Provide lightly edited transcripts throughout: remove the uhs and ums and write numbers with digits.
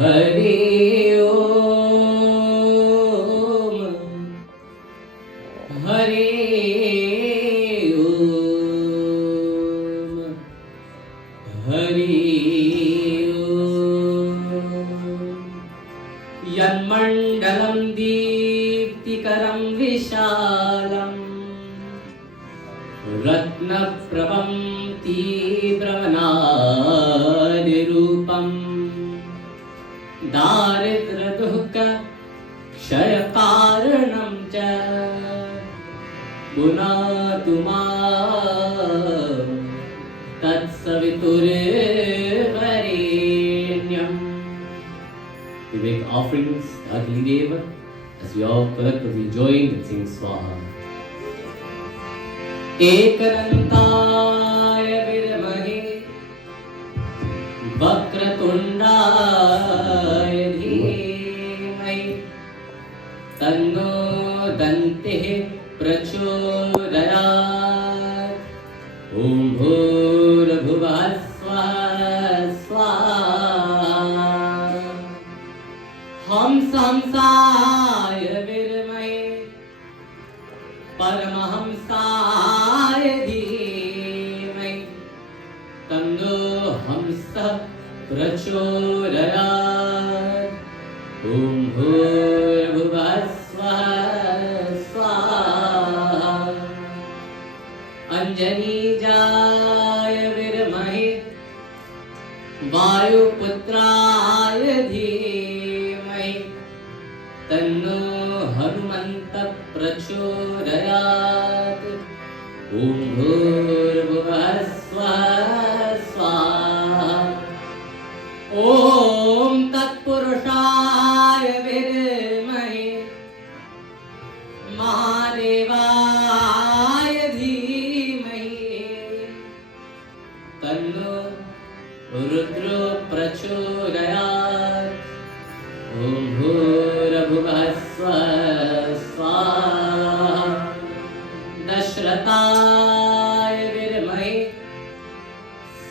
हरि ओम हरि ओम हरि ओम यन्मण्डलं दीप्तिकरं विशालम् रत्नप्रभं तीव्रवनादिरूपम् दारिद्र्यदुःख क्षयकारणं च पुनातु मां तत्सवितुर्वरेण्यम्. We make offerings to Agni Deva as we all collectively join and sing Swaha. एकदन्ताय विद्महे वक्रतुण्डाय धीमहि तन्नो दन्तिः प्रचोदयात्. ॐ भूर्भुवः स्वः स्वाहा. हंसाय विद्महे परमहंसाय धीमहि तन्नो हंसः प्रचोदयात्. ॐ भूर्भुवः स्वः स्वाहा. अंजनीजाय विद्महे वायुपुत्राय धीमहि तन्नो हनुमन्तः प्रचोदयात्. ॐ भूर्भुवः स्वः स्वाहा. ॐ तत्पुरुषाय विद्महे महादेवाय धीमहि तन्नो रुद्रो प्रचोदयात्. ॐ भूर्भुवः स्वः स्वाहा. दशरथाय विद्महे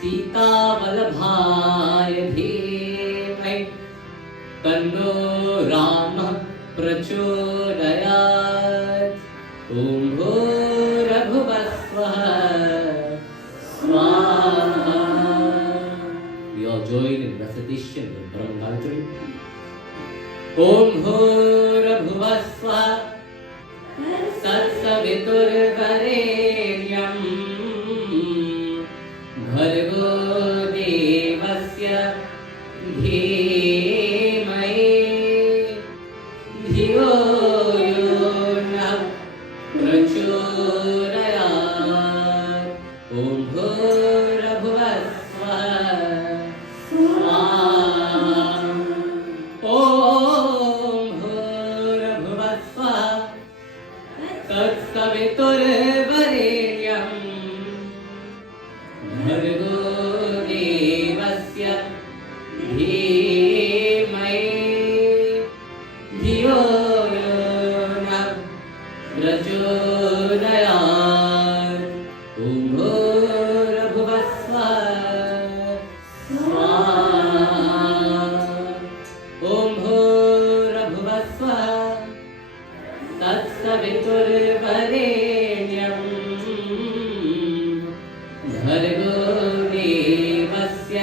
सीतावल्लभाय धीमहि तन्नो रामः प्रचोदयात्. ॐ भूर्भुवः स्वः स्वाहा. We all join in recitation of Brahma Gayatri. ॐ भूर्भुवः स्वः तत्सवितुर्वरेण्यम् भर्गो देवस्य धीमहि धियो यो नः प्रचोदयात्. ॐ भूर्भुवः स्वः स्वाहा. ॐ भूर्भुवः स्वः तत्सवितुर्वरेण्यम् भर्गो देवस्य धीमहि धियो यो नः प्रचोदयात्. ॐ भूर्भुवः स्वः स्वाहा. ॐ भूर्भुवः स्वः तत्सवितुर्वरेण्यम् भर्गो देवस्य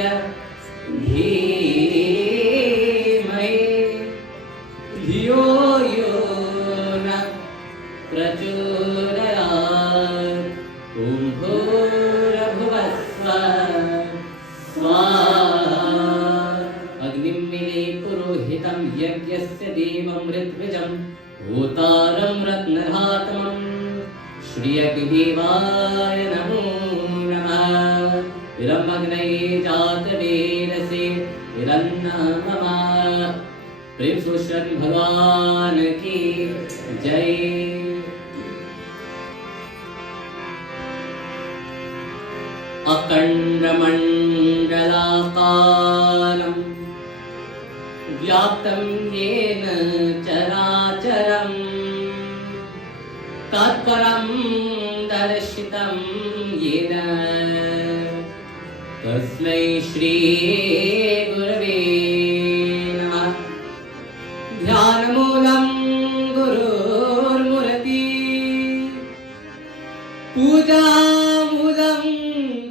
धीमहि धियो यो नः प्रचोदयात्. ॐ भूर्भुवः स्वः स्वाहा. अग्निं मिले पुरोहितं यज्ञस्य देवं ऋत्विजं होतारं रत्नधातमं श्रीयज्ञदेवाय नमो नमः. विरमग्नये जातवेदसे विरन्नमः. प्रेम सुश्रत भगवान की जय. अखण्डमण्डलाकारं व्याप्तं येन चराचरं तत्परं दर्शितं येन तस्मै श्री गुरवे नमः। ध्यानमूलं गुरुर्मूर्ति, पूजामूलं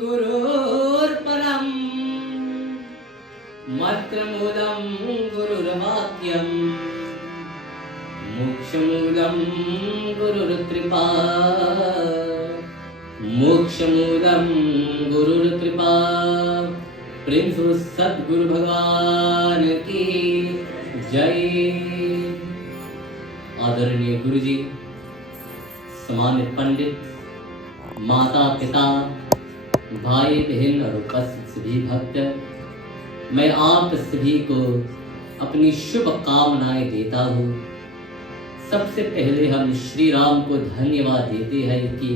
गुरुर्परम्, मंत्रमूलं गुरुर्वाक्यम्, मोक्षमूलं गुरुर्कृपा, मोक्षमूलं गुरुर्कृपा। प्रेम से सद्गुरु भगवान की जय। आदरणीय गुरुजी, सम्मानित पंडित, माता पिता, भाई बहन और उपस्थित सभी भक्त, मैं आप सभी को अपनी शुभ कामनाएं देता हूँ। सबसे पहले हम श्री राम को धन्यवाद देते हैं कि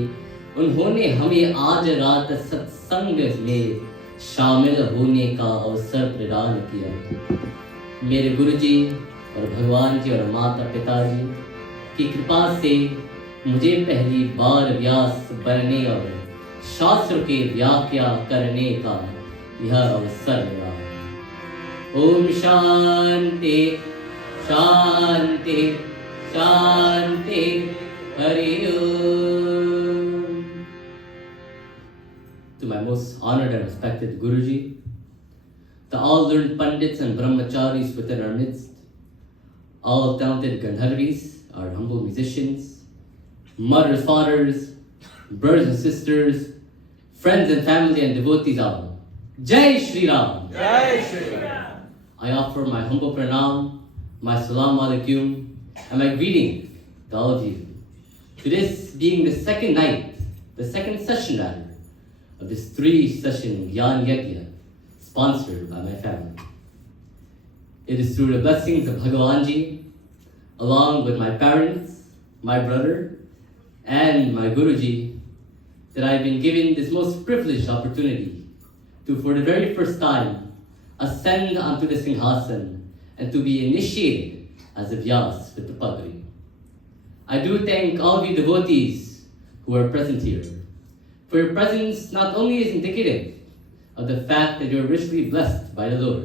उन्होंने हमें आज रात सत्संग में शामिल होने का अवसर प्रदान किया। मेरे गुरुजी और भगवान जी और माता पिताजी की कृपा से मुझे पहली बार व्यास बनने और शास्त्र के व्याख्या करने का यह अवसर मिला। ओम शांति शांति शांति, हरि ओम। To my most honored and respected Guruji, the all learned Pandits and Brahmacharis within our midst, all talented Gandharvis, our humble musicians, mothers, fathers, brothers and sisters, friends and family and devotees all, Jai Shri Ram! Jai Shri Ram! I offer my humble pranam, my salam alaikum, and my greeting to all of you. To this being the second night, the second session rather, of this 3-session Gyan Yagna, sponsored by my family. It is through the blessings of Bhagavanji, along with my parents, my brother, and my Guruji, that I have been given this most privileged opportunity to, for the very first time, ascend onto the Singhasan and to be initiated as a Vyas with the Pagri. I do thank all of you devotees who are present here, for your presence not only is indicative of the fact that you are richly blessed by the Lord.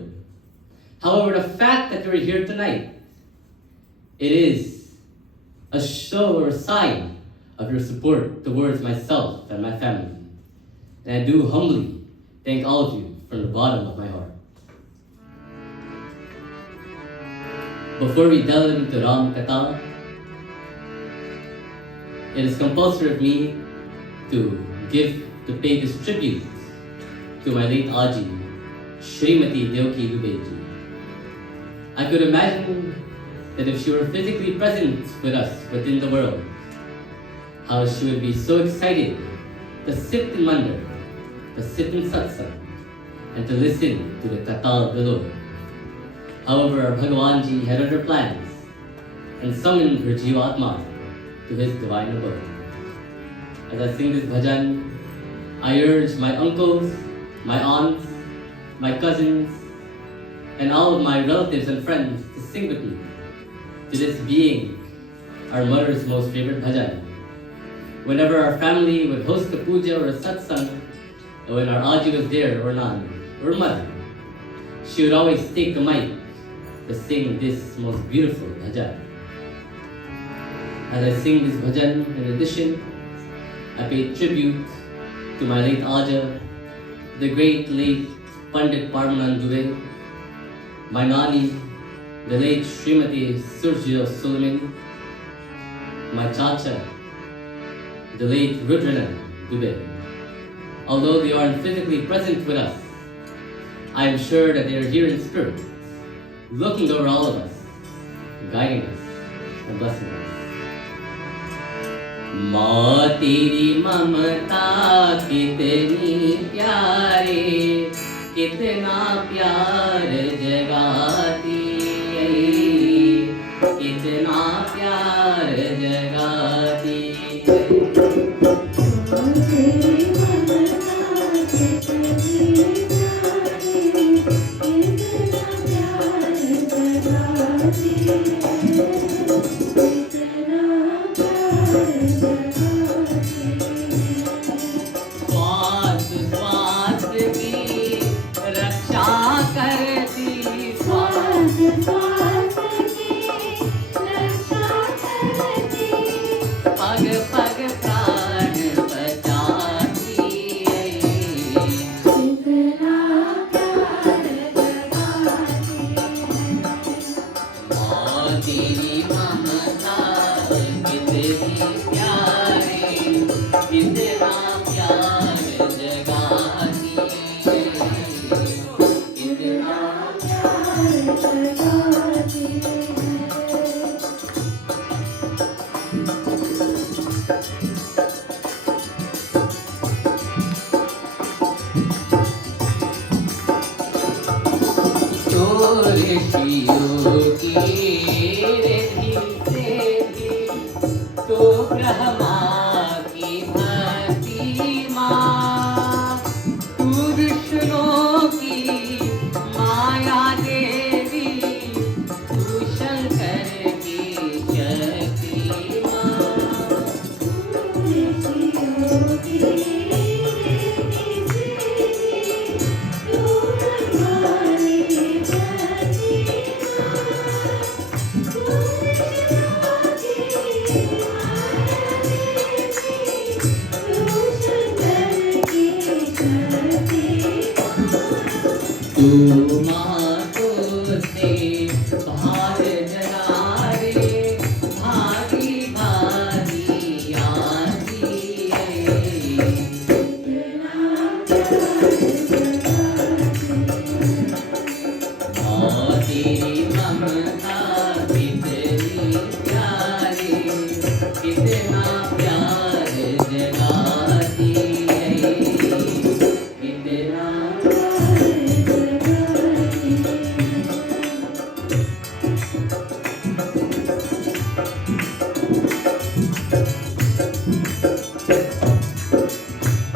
However, the fact that you are here tonight, it is a show or a sign of your support towards myself and my family. And I do humbly thank all of you from the bottom of my heart. Before we delve into Ram Katha, it is compulsory of me to pay this tribute to my late Aji, Srimati Devki Doobay ji. I could imagine that if she were physically present with us within the world, how she would be so excited to sit in Mandir, to sit in Satsang, and to listen to the Katha of the Lord. However, our Bhagavanji had other plans and summoned her Jivatma to his divine abode. As I sing this bhajan, I urge my uncles, my aunts, my cousins, and all of my relatives and friends to sing with me to this being our mother's most favorite bhajan. Whenever our family would host a puja or a satsang, or when our Aji was there or nan, or mother, she would always take the mic to sing this most beautiful bhajan. As I sing this bhajan, in addition, I pay tribute to my late Aja, the great late Pandit Navin Doobay, my Nani, the late Srimati Surjio Suleiman, my Chacha, the late Rudranan Doobay. Although they aren't physically present with us, I am sure that they are here in spirit, looking over all of us, guiding us and blessing us. माँ तेरी ममता कितनी प्यारे, कितना प्यार जगाती, कितना प्यार जगाती। स्वास्थ्य की ऋषियों की रिद्धि सिद्धि तो ब्रह्मा की भक्ति माँ, तू विष्णु की माया देवी, तू शंकर की शक्ति माँ। तू मातो से भार जगारे, भागी भागी आती है। तेरी ममता कितनी प्यारी, कितना प्यार जगाती है, कितना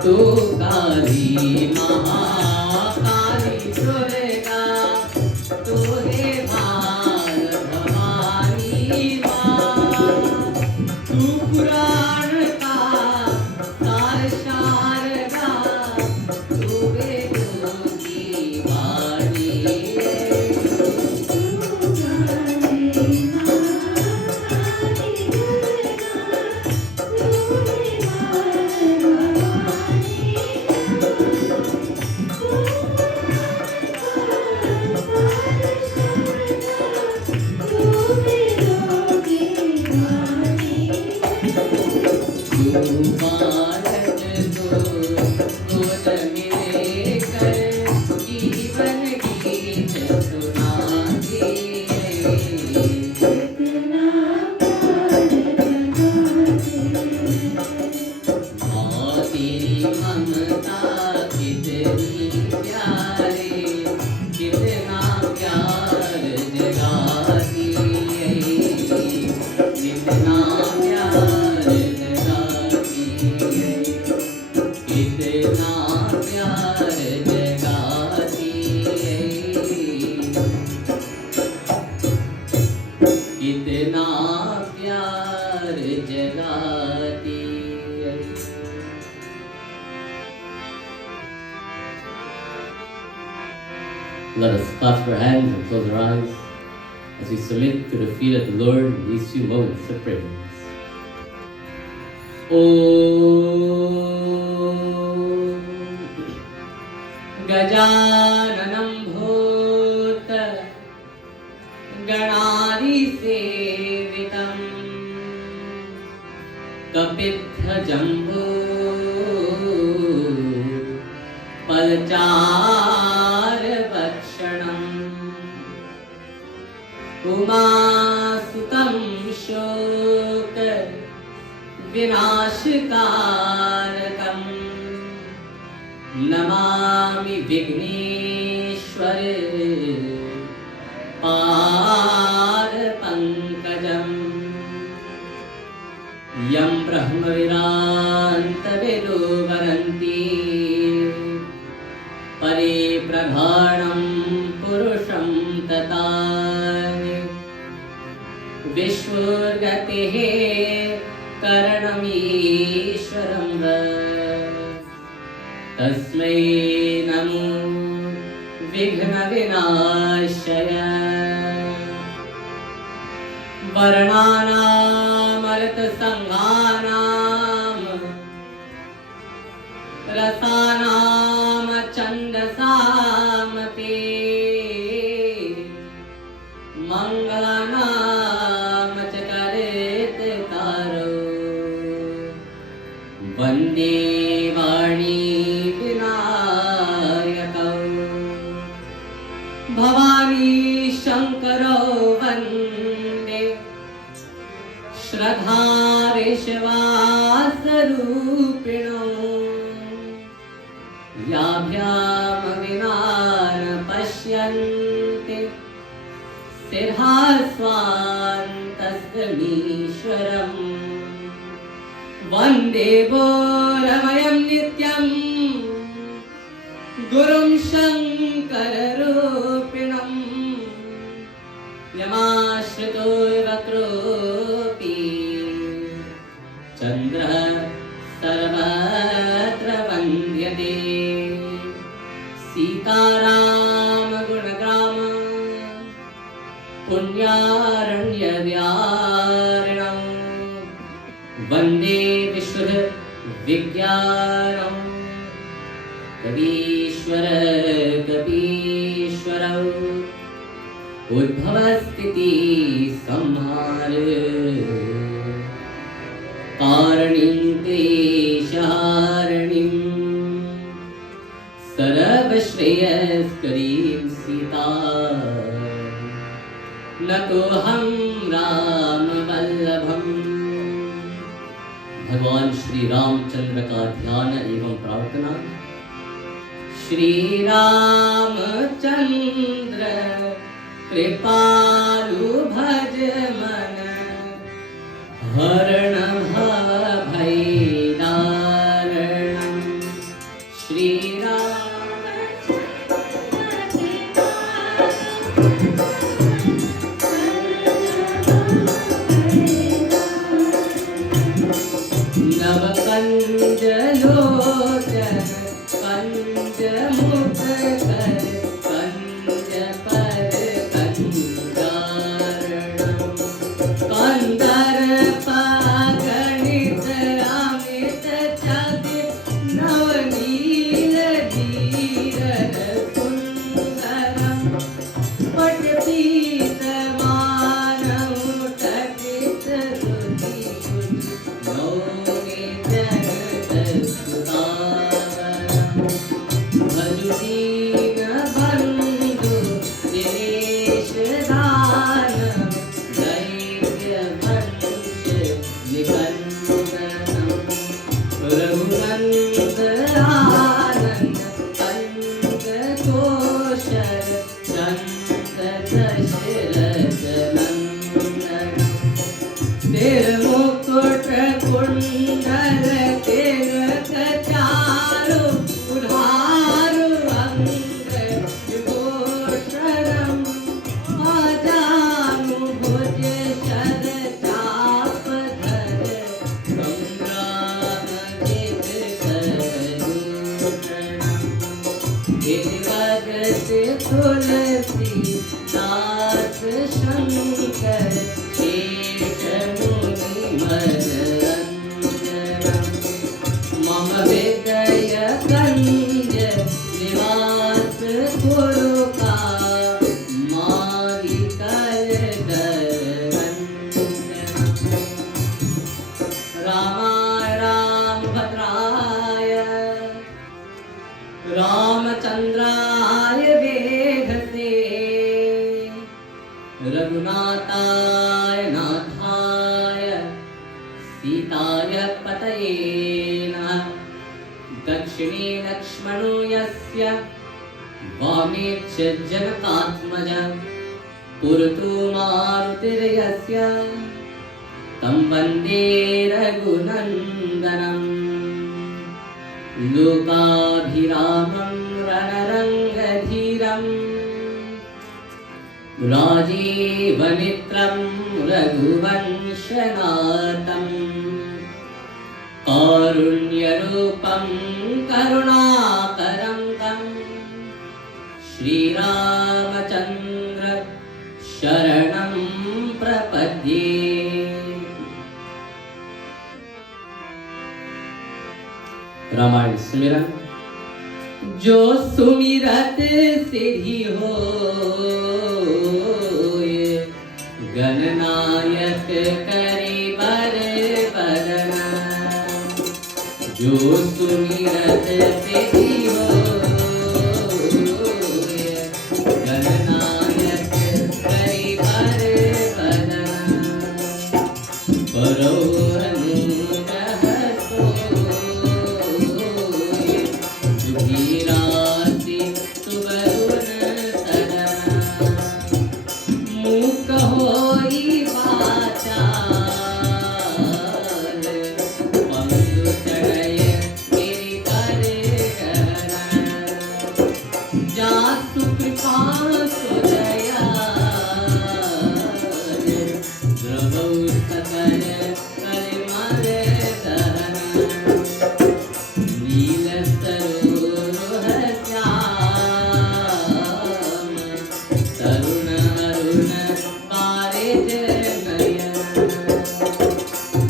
तू काली महाकाली दुर्गा, तू है भार भवानी माँ, तू पुराण का सार शारदा, तू वेदों की वाणी है। ममता कितनी प्यारी, कितना प्यार जगाती है, कितना प्यार जगाती है, कितना प्यार जगाती है, कितना प्यार जगाती है। Let us clasp our hands and close our eyes as we submit to the feet of the Lord in these few moments of praise. Om Gajananam Bhut Ganadi Sevitam Kapitha Jambu Palchar Vakshanam Umasutam Shok Vinashkarakam Namami Vigneshwar Par Pankajam Yam Brahma Viranta Vedo Varanti Pare Pradhanam Purusham Tatani Vishwurgatihe Karanamishwaram Tasmai Namo Vighna Vinashaya Varnanam Artha Sanghanam Rasanam Chandasamate Mangalanam Chakaret Taro Vande Vani Vinayakau Bhavani Shankaro Vande Shraddha Vishwasarupiణo Yabhyam Vinan Pashyante सिद्धास्वान्तस्तमीश्वरम् वन्दे बोरमयं नित्यं गुरुं शङ्कररूपिणं यमाश्रितो वक्रोऽपि चन्द्रः सर्वत्र वन्द्यते सीताराम गुणग्राम पुण्यारण्यविहारिणं वन्दे विश्व विज्ञानम् कवीश्वर कपीश्वरौ उद्भवस्थिति संहार कारणीं क्लेशहारिणीं सर्वश्रेयस्करीं सीता नतोऽहं रामवल्लभम्। भगवान श्री रामचंद्र का ध्यान एवं प्रार्थना। श्री रामचंद्र कृपालु भज मन हरण भय दारणं। श्री नवकंजलोचन कंज मुख कर कंज पर कंजारणं कंदर पागणित अमित छवि नवनील धीरन सुंदरं पटपीत मानव तटित रुचि नौनित तुलसी दास शंकर शेष मुनि मनरंजनम मम हृदय कंज निवास गुरु का मारी कर रामाय राम भद्राय रामचंद्राय वेधसे रघुनाथाय नाथाय सीताय पतये नमः। दक्षिणे लक्ष्मणो यस्य वामे च जनकात्मजः पुरतो मारुतिर्यस्य तं वन्दे रघुनन्दनम्। लोकाभिरामं रणरङ्गधीरं राजीवनेत्रं रघुवंशनाथं कारुण्यरूपं करुणाकरं तं श्रीरामचन्द्र शरणं प्रपद्ये। रामायण स्मरण। जो सुमिरत सिद्धि होय गणनायक करे बर बरना। जो सुमिरत सिद्धि होय गणनायक करे बर बरना। परो जासु कृपा सो दया द्रवौ सकल कलिमल दहन नील सरोरुह श्याम तरुण अरुण कारिज नयन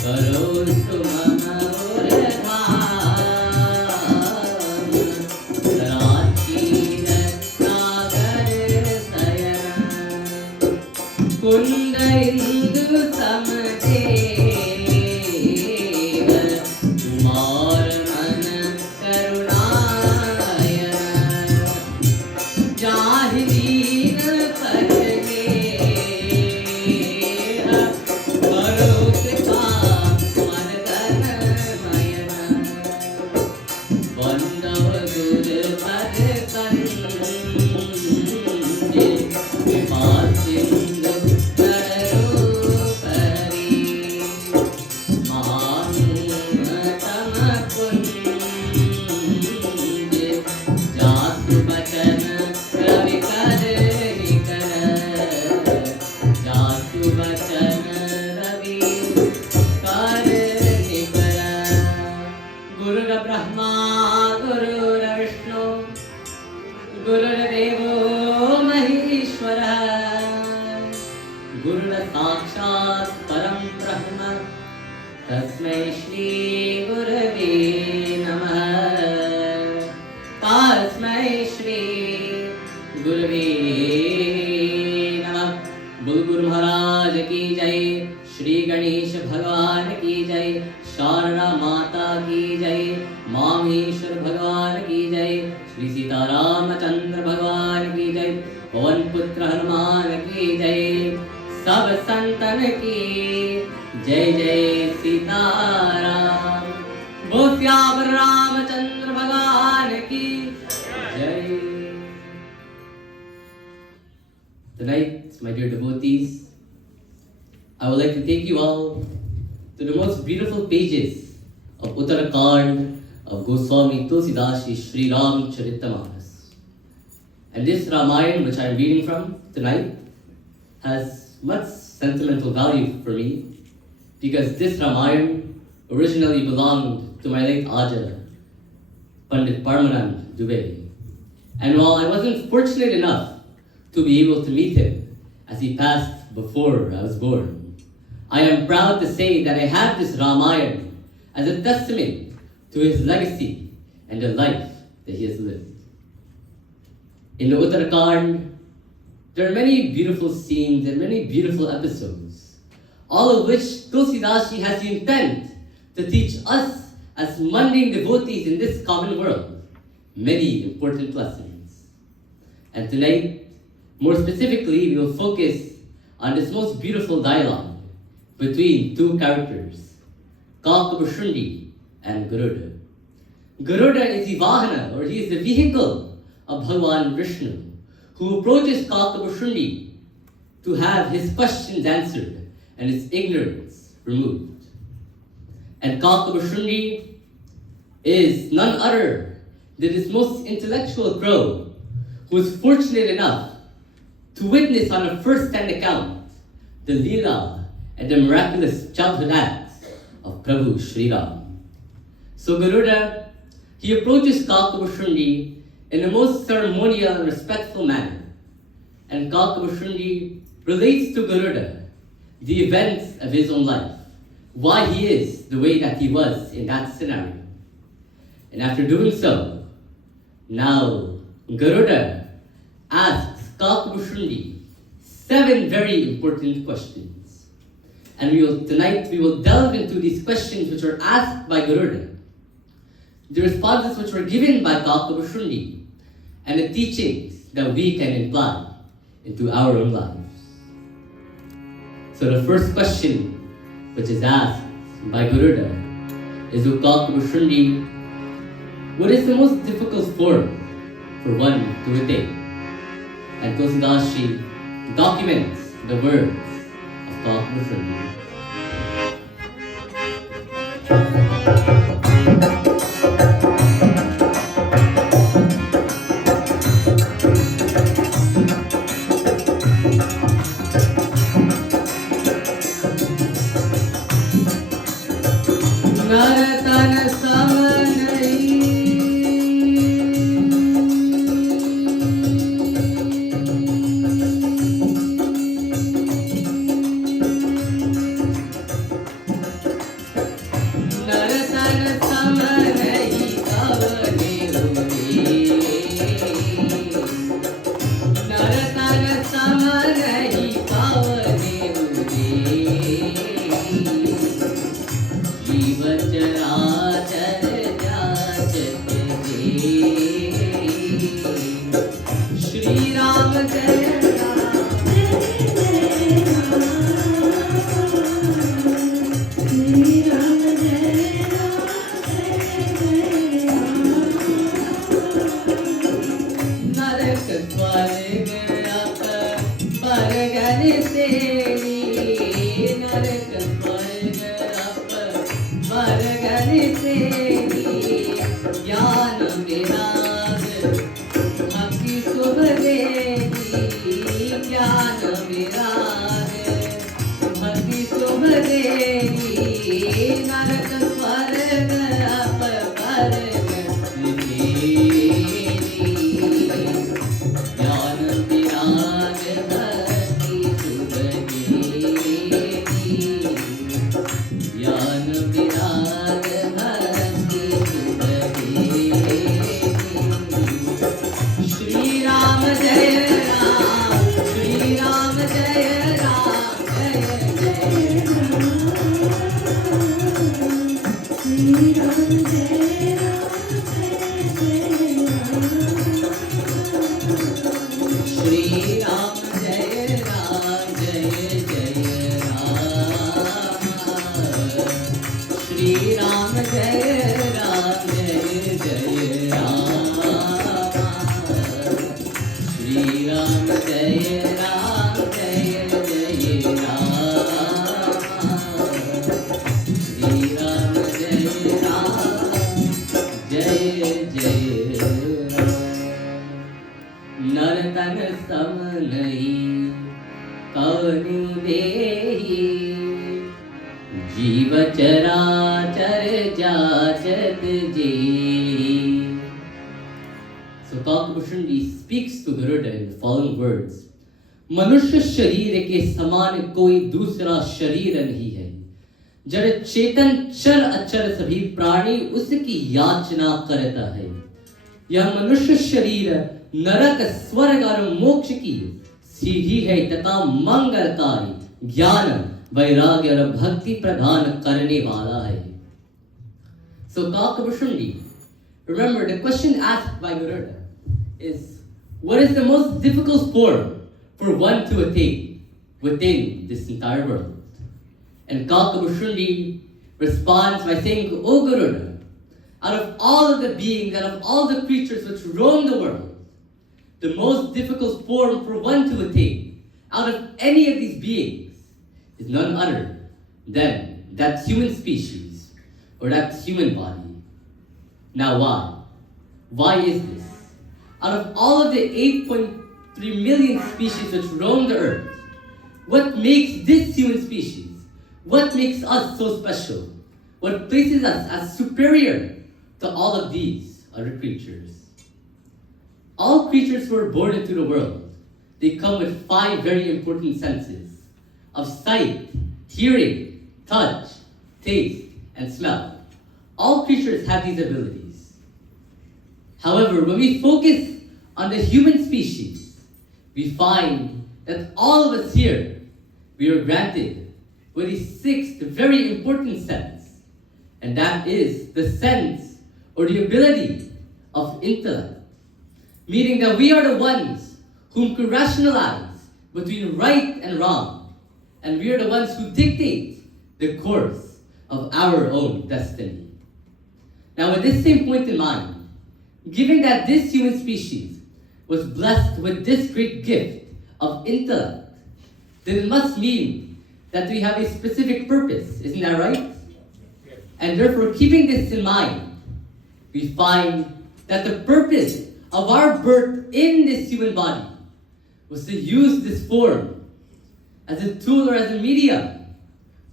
करो सुमन और धाम सराचीर सागर सयन कुंड इंदु समदेव कुमार मन करुणायन जाहि दीन परगे करो कृपा मन तन मयन बंदव गुर पद कंजे कृपा सिंधु नररूपरी महानतम पुंजे जासु बचन रवि कर निकर जासु बचन रवि कर निकर गुरुर ब्रह्मा गुरुर्विष्णु गुरुर्देवो महेश्वरः गुरुर् साक्षात् परं ब्रह्म तस्मै श्री गुरवे नमः तस्मै श्री गुरवे नमः बोल गुरु महाराज की जय श्री गणेश भगवान की जय शारदा माता की जय मामेश्वर भगवान की जय श्री सीतारामचंद्र भगवान की जय पवन पुत्र हनुमान की जय सब संतन की जय जय सीताराम बोल श्याम रामचंद्र भगवान की जय. Tonight, my dear devotees, I would like to take you all to the most beautiful pages of Uttarakhand of Goswami Tulsidas Sri Ram Charitamanas. And this Ramayana which I am reading from tonight has much sentimental value for me because this Ramayana originally belonged to my late Aja, Pandit Navin Doobay. And while I wasn't fortunate enough to be able to meet him as he passed before I was born, I am proud to say that I have this Ramayana as a testament to his legacy and the life that he has lived. In the Uttarakhand, there are many beautiful scenes and many beautiful episodes, all of which Tulsidas has the intent to teach us as mundane devotees in this common world many important lessons. And tonight, more specifically, we will focus on this most beautiful dialogue between two characters, Kakabushundi and Garuda. Garuda is the Vahana, or he is the vehicle of Bhagavan Vishnu, who approaches Kakabushundi to have his questions answered and his ignorance removed. And Kakabushundi is none other than this most intellectual crow who is fortunate enough to witness on a first-hand account the Leela and the miraculous childhood acts of Prabhu Shri Ram. So Garuda, he approaches Kakabushundi in the most ceremonial and respectful manner. And Kakabushundi relates to Garuda the events of his own life, why he is the way that he was in that scenario. And after doing so, now Garuda asks Kakabushundi 7 very important questions. And tonight we will delve into these questions which were asked by Garuda, the responses which were given by Kakabushundi, and the teachings that we can imply into our own lives. So the first question which is asked by Garuda is to Kakabushundi, what is the most difficult form for one to attain? And Tulsidas documents the words of Kakabushundi. So Kakabhushan speaks to Garuda in the following words. मनुष्य शरीर के समान कोई दूसरा शरीर नहीं है। जड़ चेतन चर अचर सभी प्राणी उसकी याचना करता है। यह मनुष्य शरीर नरक स्वर्ग और मोक्ष की सीढ़ी है तथा मंगलकारी ज्ञान वैराग्य और भक्ति प्रदान करने वाला है। So Kakabhushan, remember the question asked by Garuda is, what is the most difficult form for one to attain within this entire world? And Kakabhushan responds by saying, O Garuda, out of all of the beings, out of all the creatures which roam the world, the most difficult form for one to attain out of any of these beings is none other than that human species or that human body. Now why? Why is this? Out of all of the 8.3 million species which roam the earth, what makes this human species? What makes us so special? What places us as superior to all of these other creatures? All creatures who are born into the world, they come with 5 very important senses of sight, hearing, touch, taste, and smell. All creatures have these abilities. However, when we focus on the human species, we find that all of us here, we are granted with a 6th very important sense, and that is the sense or the ability of intellect. Meaning that we are the ones whom can rationalize between right and wrong, and we are the ones who dictate the course of our own destiny. Now, with this same point in mind, given that this human species was blessed with this great gift of intellect, then it must mean that we have a specific purpose, isn't that right? And therefore, keeping this in mind, we find that the purpose of our birth in this human body was to use this form as a tool or as a medium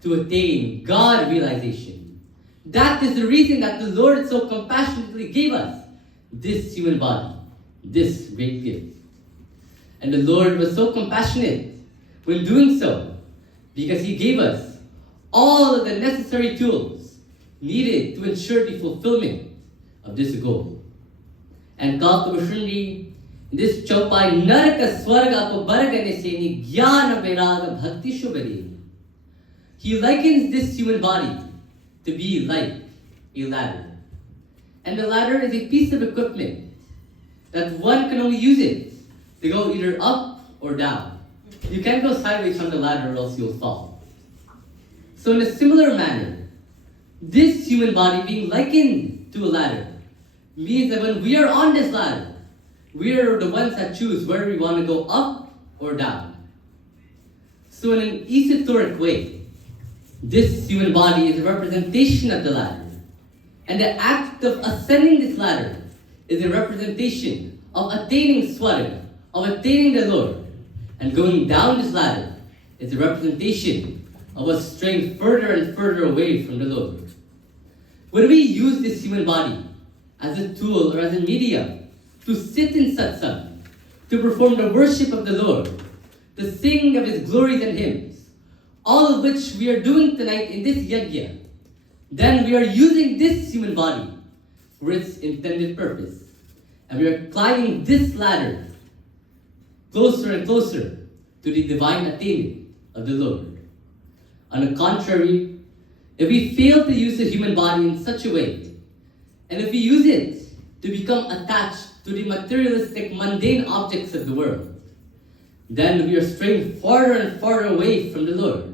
to attain God realization. That is the reason that the Lord so compassionately gave us this human body, this great gift. And the Lord was so compassionate when doing so because He gave us all of the necessary tools needed to ensure the fulfillment of this goal. And Kakabhushan, this chaupai naraka swarga ko bargane seni jnana vairaga bhakti shubhari. He likens this human body to be like a ladder. And the ladder is a piece of equipment that one can only use it to go either up or down. You can't go sideways on the ladder or else you'll fall. So in a similar manner, this human body being likened to a ladder means that when we are on this ladder, we are the ones that choose whether we want to go up or down. So in an esoteric way, this human body is a representation of the ladder. And the act of ascending this ladder is a representation of attaining Swarga, of attaining the Lord. And going down this ladder is a representation of us straying further and further away from the Lord. When we use this human body as a tool or as a medium to sit in satsang, to perform the worship of the Lord, to sing of His glories and hymns, all of which we are doing tonight in this yagna, then we are using this human body for its intended purpose. And we are climbing this ladder closer and closer to the divine attainment of the Lord. On the contrary, if we fail to use the human body in such a way, and if we use it to become attached to the materialistic, mundane objects of the world, then we are straying farther and farther away from the Lord.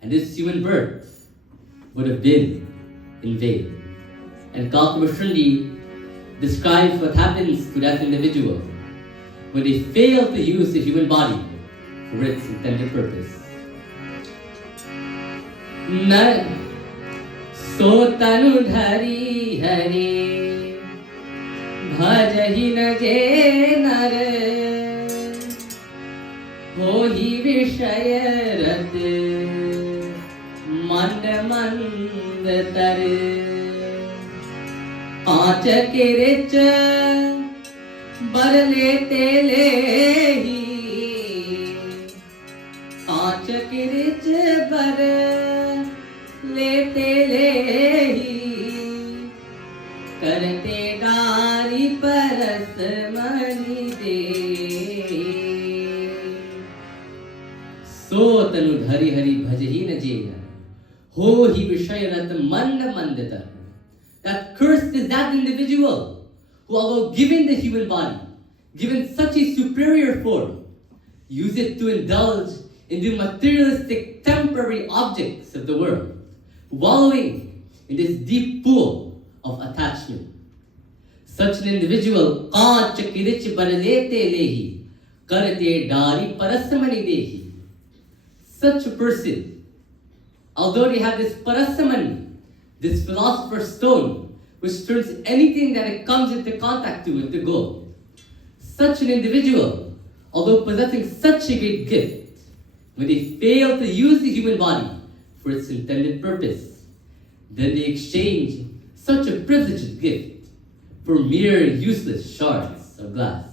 And this human birth would have been in vain. And Kalkavashundi describes what happens to that individual when they fail to use the human body for its intended purpose. Sotanu dhari hari bhajahi na je nar hohi vishayarat mand mand tar kaach kirich bar lete lehi kaach kirich bar lete lehi karte gaari paras mani de so tanu dhari hari bhajahi na jena ho hi vishayarat manda mandata. That cursed is that individual who, although given the human body, given such a superior form, use it to indulge in the materialistic temporary objects of the world, wallowing in this deep pool of attachment. Such an individual, kaach kirich barlete lehi, karte dari parasamani dehi. Such a person, although they have this parasamani, this philosopher's stone, which turns anything that it comes into contact to into gold. Such an individual, although possessing such a great gift, when they fail to use the human body for its intended purpose, then they exchange such a privileged gift for mere useless shards of glass.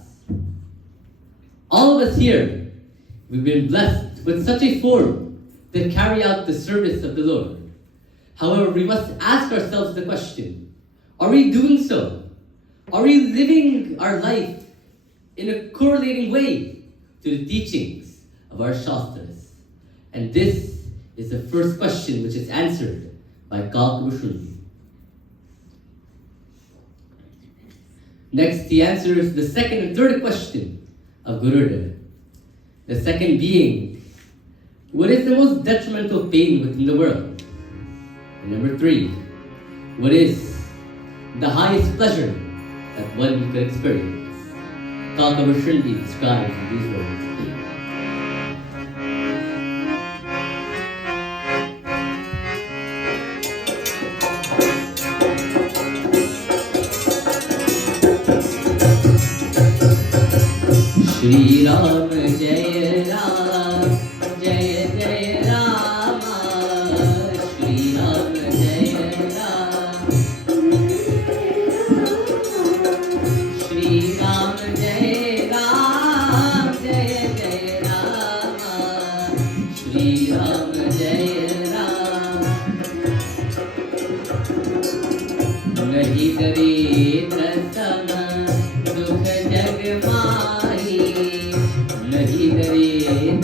All of us here, we've been blessed with such a form to carry out the service of the Lord. However, we must ask ourselves the question, are we doing so? Are we living our life in a correlating way to the teachings of our Shastras? And this is the first question which is answered by Kalkavashundi. Next, he answers the second and third question of Gurudev. The second being, what is the most detrimental pain within the world? And number 3, what is the highest pleasure that one could experience? Kalkavashundi describes in these words. Shri Ram Jai Ram Jai Jai Rama Shri Ram Jai Ram Shri Ram Jai Ram Jai Jai Rama Shri Ram Jai Ram Nahi Dare Prasam Dukh Jag Mai Nahi Dare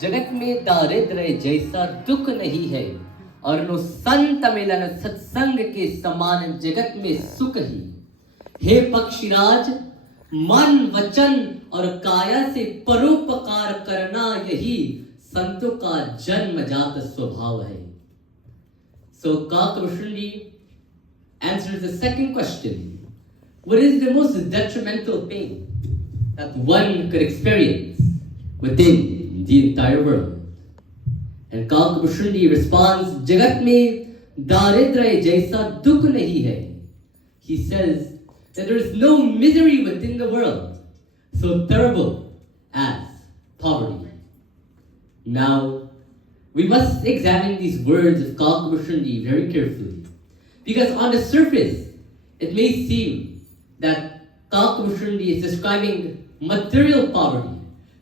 जगत में दारिद्र्य जैसा दुख नहीं है और no संत मिलन सत्संग के समान जगत में सुख ही। हे पक्षीराज, मन वचन और काया से परोपकार करना यही संतों का जन्मजात स्वभाव है। So Kakavashundi answers the second question. What is the most detrimental pain that one could experience within the entire world? And Kakavashundi responds, Jagat mein daridra jaisa dukh nahi hai. He says that there is no misery within the world so terrible as poverty. Now, we must examine these words of Kakavashundi very carefully, because on the surface, it may seem that Kakavashundi is describing material poverty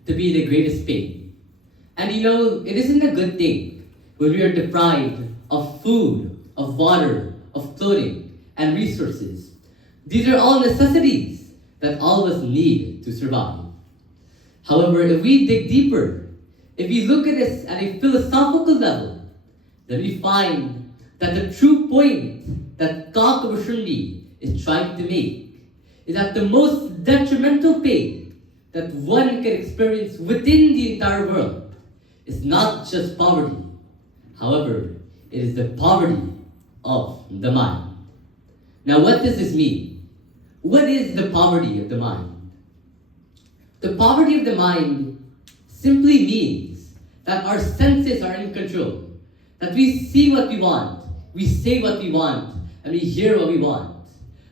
to be the greatest pain. And you know, it isn't a good thing when we are deprived of food, of water, of clothing, and resources. These are all necessities that all of us need to survive. However, if we dig deeper, if we look at this at a philosophical level, then we find that the true point that Kakavashundi is trying to make is that the most detrimental pain that one can experience within the entire world is not just poverty. However, it is the poverty of the mind. Now, what does this mean? What is the poverty of the mind? The poverty of the mind simply means that our senses are in control, that we see what we want, we say what we want, and we hear what we want.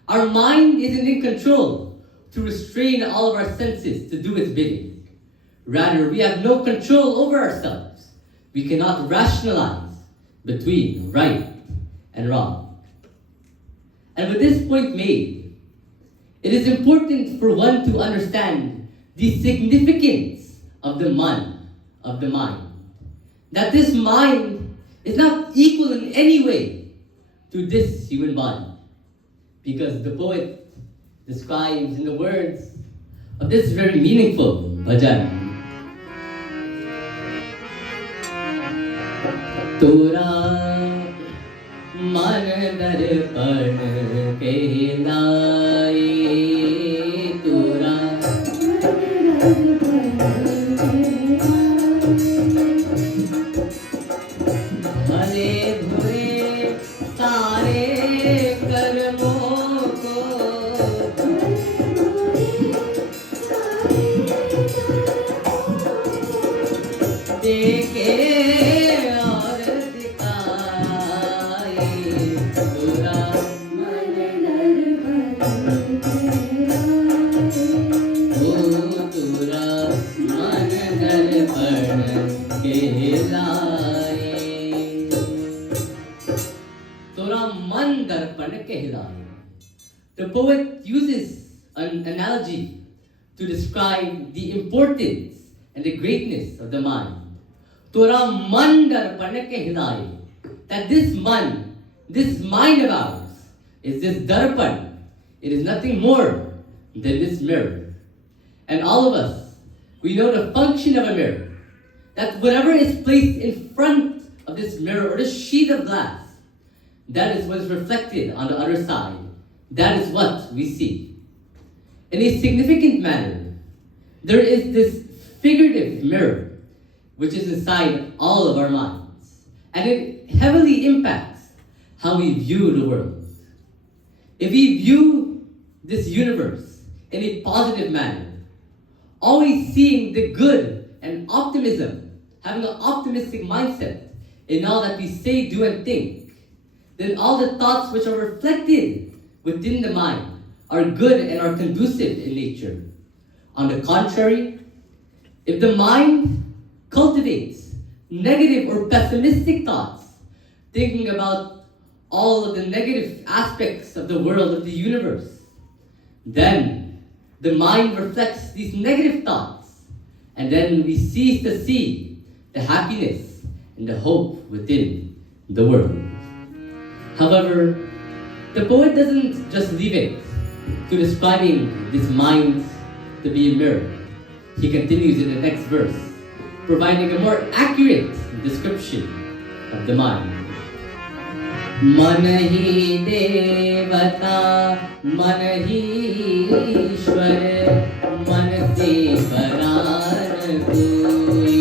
Our mind isn't in control to restrain all of our senses to do its bidding. Rather, we have no control over ourselves. We cannot rationalize between right and wrong. And with this point made, it is important for one to understand the significance of the mind. That this mind is not equal in any way to this human body. Because the poet describes in the words of this very meaningful bhajan, Tora man darpan kehlai, Tora bhale bhure sare karmon ko dekhe The poet uses an analogy to describe the importance and the greatness of the mind. Tora man darpan ke hilai. That this mind of ours, is this darpan. It is nothing more than this mirror. And all of us, we know the function of a mirror. That whatever is placed in front of this mirror or this sheet of glass, that is what is reflected on the other side. That is what we see. In a significant manner, there is this figurative mirror which is inside all of our minds. And it heavily impacts how we view the world. If we view this universe in a positive manner, always seeing the good and optimism having an optimistic mindset in all that we say, do, and think, then all the thoughts which are reflected within the mind are good and are conducive in nature. On the contrary, if the mind cultivates negative or pessimistic thoughts, thinking about all of the negative aspects of the world, of the universe, then the mind reflects these negative thoughts, and then we cease to see the happiness and the hope within the world. However, the poet doesn't just leave it to describing this mind to be a mirror. He continues in the next verse, providing a more accurate description of the mind. मन ही देवता मन ही ईश्वर मन से परान कोई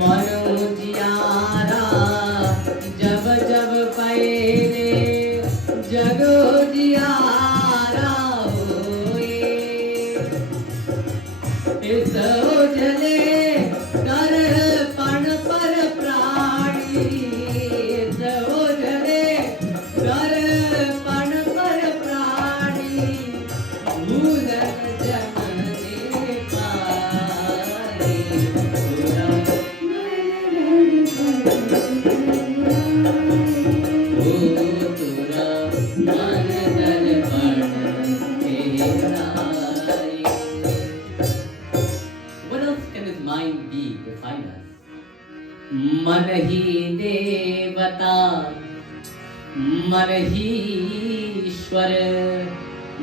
मनो जियारा जब जब पहले जगो जियारा होए सो जले कर पण पर प्राणी सो जले कर पण पर प्राणी भूलन जमने पाए What else can his mind be to find us? मन ही देवता मन ही ईश्वर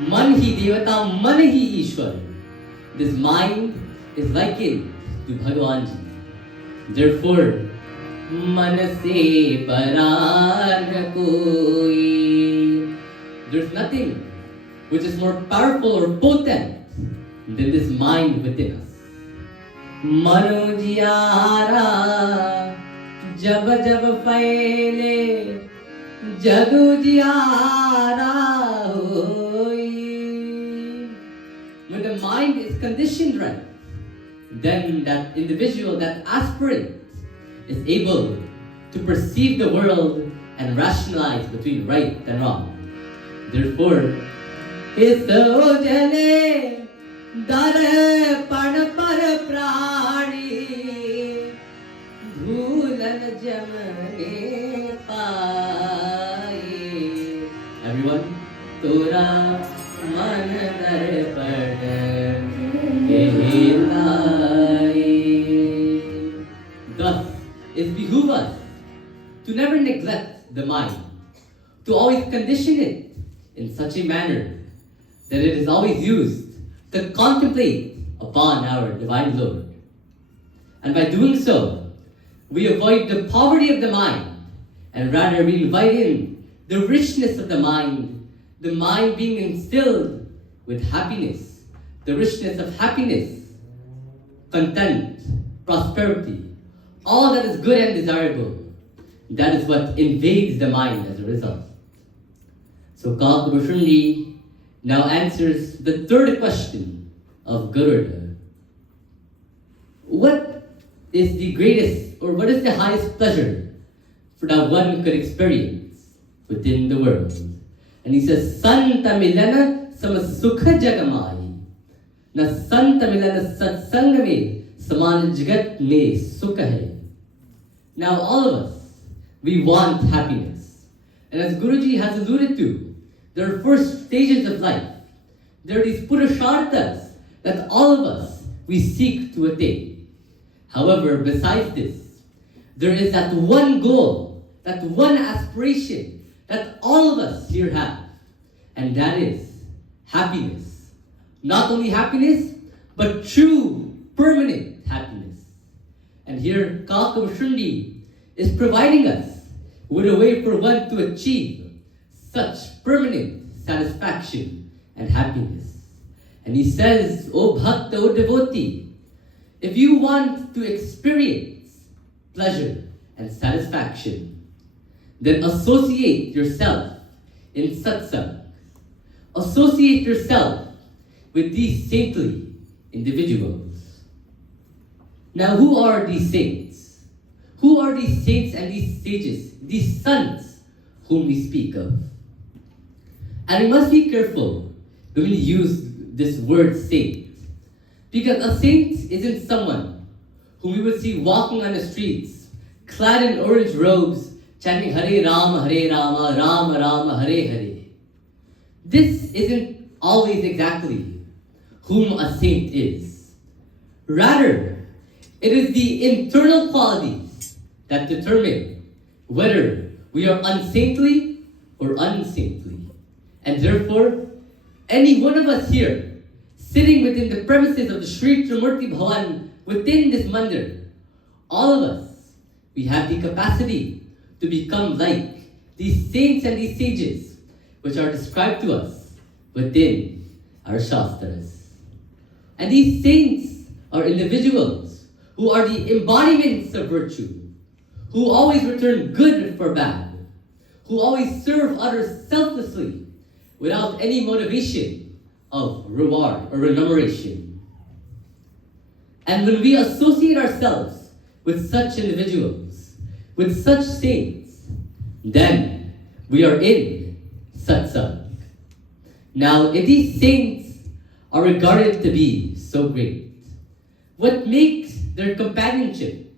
मन ही देवता मन ही ईश्वर. This mind is likened to Bhagavan Ji. Therefore, मन से परान कोई. There's nothing which is more powerful or potent than this mind within us. मनो जियारा जब जब फैले जगु जियारा होई. When the mind is conditioned right, then that individual, that aspirant, is able to perceive the world and rationalize between right and wrong. Therefore, iso jane darpan par prani bhulan jamne paaye. Everyone, tora man darpan kehilaaye. Thus, it behooves us to never neglect the mind, to always condition it in such a manner that it is always used to contemplate upon our divine Lord. And by doing so, we avoid the poverty of the mind, and rather we invite in the richness of the mind being instilled with happiness, the richness of happiness, content, prosperity, all that is good and desirable. That is what invades the mind as a result. So Kalkabhushundi now answers the third question of Garuda. What is the greatest, or what is the highest pleasure for that one could experience within the world? And he says, Santa Milana Samasukha Jagamai. Na Santa Milana Satsangame Saman Jagat Me Sukha Hai. Now all of us, we want happiness. And as Guruji has alluded to, there are 4 stages of life. There are these purusharthas that all of us, we seek to attain. However, besides this, there is that one goal, that one aspiration that all of us here have. And that is happiness. Not only happiness, but true, permanent happiness. And here, Kalkabhushundi is providing us with a way for one to achieve such permanent satisfaction and happiness. And he says, O Bhakta, O devotee, if you want to experience pleasure and satisfaction, then associate yourself in satsang. Associate yourself with these saintly individuals. Now, who are these saints? Who are these saints and these sages, these sons whom we speak of? And we must be careful when we use this word saint, because a saint isn't someone whom we would see walking on the streets, clad in orange robes, chanting Hare Rama, Rama Rama, Hare Hare. This isn't always exactly whom a saint is. Rather, it is the internal qualities that determine whether we are unsaintly or unsaintly. And therefore, any one of us here, sitting within the premises of the Sri Trimurti Bhavan, within this mandir, all of us, we have the capacity to become like these saints and these sages, which are described to us within our Shastras. And these saints are individuals who are the embodiments of virtue, who always return good for bad, who always serve others selflessly without any motivation of reward or remuneration. And when we associate ourselves with such individuals, with such saints, then we are in satsang. Now, if these saints are regarded to be so great, what makes their companionship,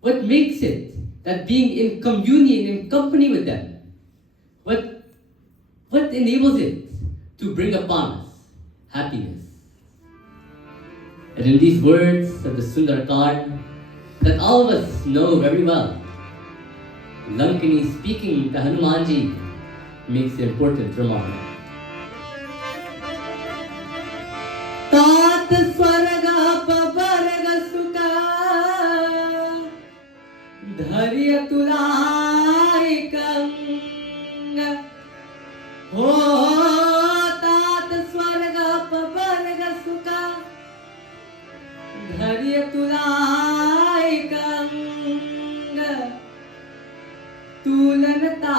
what makes it that being in communion, in company with them, what enables it to bring upon us happiness? And in these words of the Sundarkand, that all of us know very well, Lankini speaking to Hanumanji makes an important remark. Tat swarga pavarga sukha dharya tulaikam ho tat swarga pavarga sukha dharya tulaikam तुलनता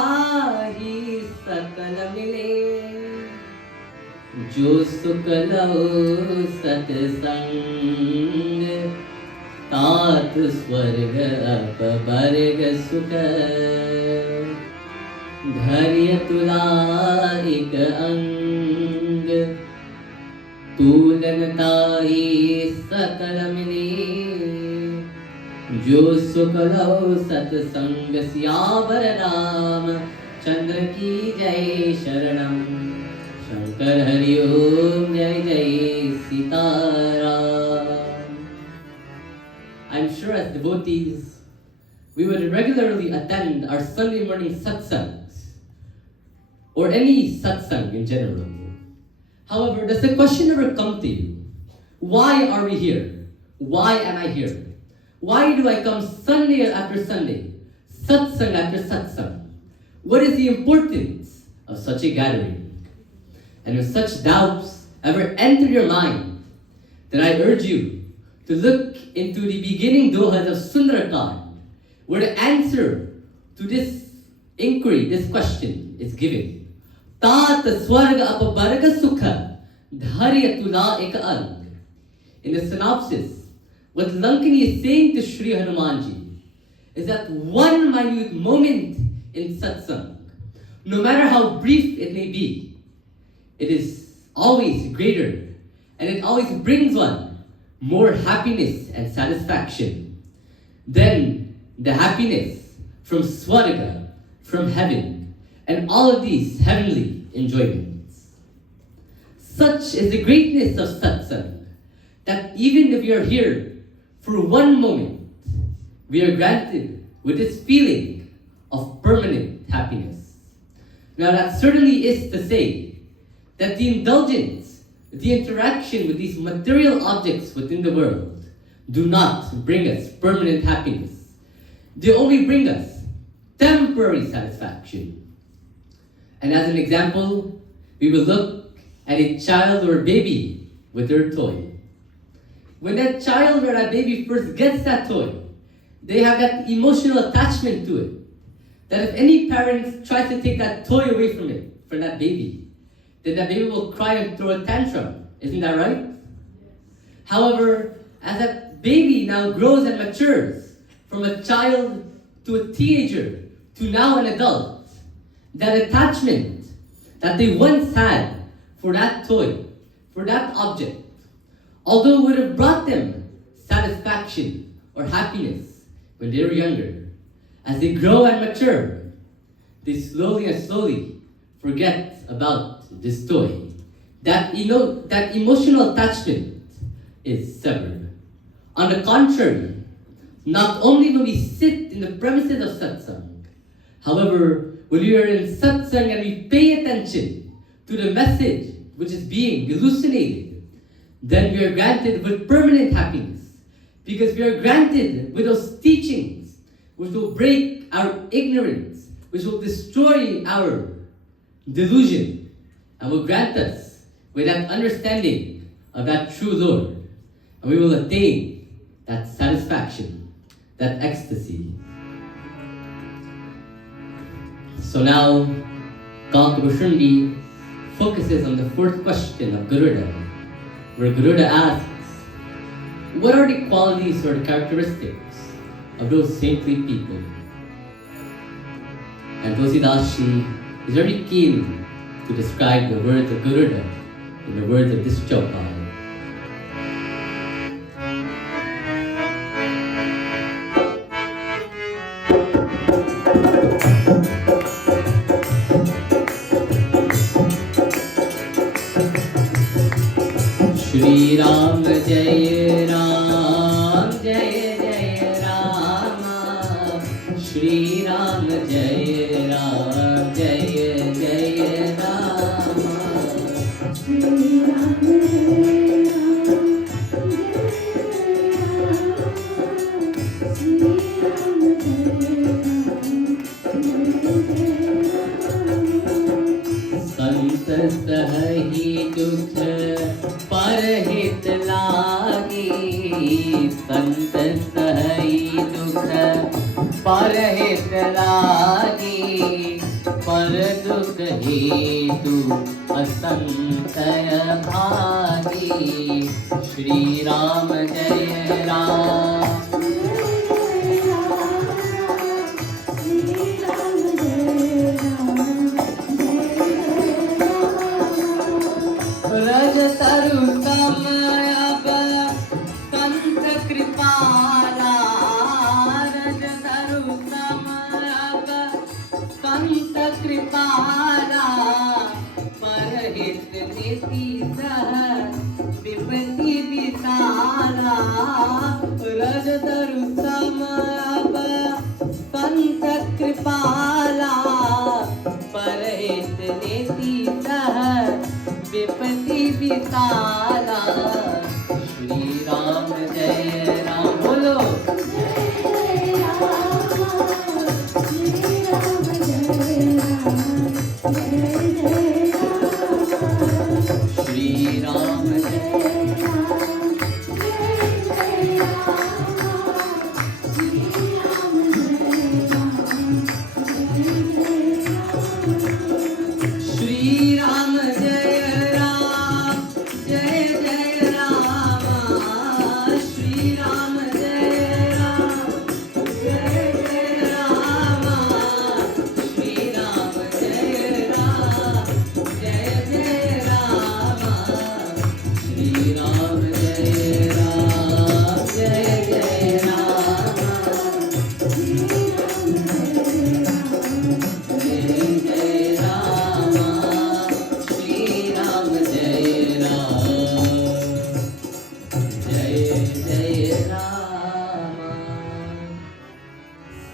ही सकल मिले जो सुख लो सत्संग तात स्वर्ग अपवर्ग सुख धैर्य तुलाइक अंग तुलनता ही सकल मिले जो सुख लो सत्संग सियावर राम चंद्र की जय शरणम शंकर हरि ओम जय जय Sitaram. I'm sure as devotees, we would regularly attend our Sunday morning satsangs or any satsang in general. However, does the question ever come to you? Why are we here? Why am I here? Why do I come Sunday after Sunday, satsang after satsang? What is the importance of such a gathering? And if such doubts ever enter your mind, then I urge you to look into the beginning dohas of Sundarakand, where the answer to this inquiry, this question, is given. Tat swarga apabarga sukha dharya tula ek ang. In the synopsis, what Lankini is saying to Sri Hanumanji is that one minute moment in satsang, no matter how brief it may be, it is always greater and it always brings one more happiness and satisfaction than the happiness from Swarga, from heaven, and all of these heavenly enjoyments. Such is the greatness of satsang that even if we are here for one moment, we are granted with this feeling of permanent happiness. Now that certainly is to say that the indulgence, the interaction with these material objects within the world do not bring us permanent happiness. They only bring us temporary satisfaction. And as an example, we will look at a child or a baby with their toy. When that child or that baby first gets that toy, they have that emotional attachment to it. That if any parent tries to take that toy away from it, from that baby, then that baby will cry and throw a tantrum. Isn't that right? However, as that baby now grows and matures, from a child to a teenager to now an adult, that attachment that they once had for that toy, for that object, although it would have brought them satisfaction or happiness when they were younger, as they grow and mature, they slowly and slowly forget about this toy. That emotional attachment is severed. On the contrary, not only when we sit in the premises of satsang, however, when we are in satsang and we pay attention to the message which is being elucidated, then we are granted with permanent happiness, because we are granted with those teachings which will break our ignorance, which will destroy our delusion, and will grant us with that understanding of that true Lord, and we will attain that satisfaction, that ecstasy. So now, Kalkabushundi focuses on the fourth question of Garuda, where Garuda asks, what are the qualities or the characteristics of those saintly people? And Tulsidashi is very keen to describe the words of Garuda in the words of this Chaupad. Shri Ram Jai Ram Jai Jai Rama, Shri Ram Jai Ram Jai Jai Rama, Shri Ram Jai Ram Jai Rama, Sant sahi dukh परहित लागी, संत सही दुख परहित लागी, पर दुख हेतु असंतय भागी। श्री राम जय राम, रज तरु समय अब संत कृपाला, रज तरु समय अब संत कृपाला, परहित नीति सह विपत्ति विशाला, रज तरु समय अब संत कृपाला, परहित नीति सह विपत्ति विशाला। श्री राम जय राम, बोलो जय राम, श्री राम जय राम, जय जय राम, श्री राम जय राम, जय जय राम, श्री राम जय राम, जय जय राम, श्री राम जय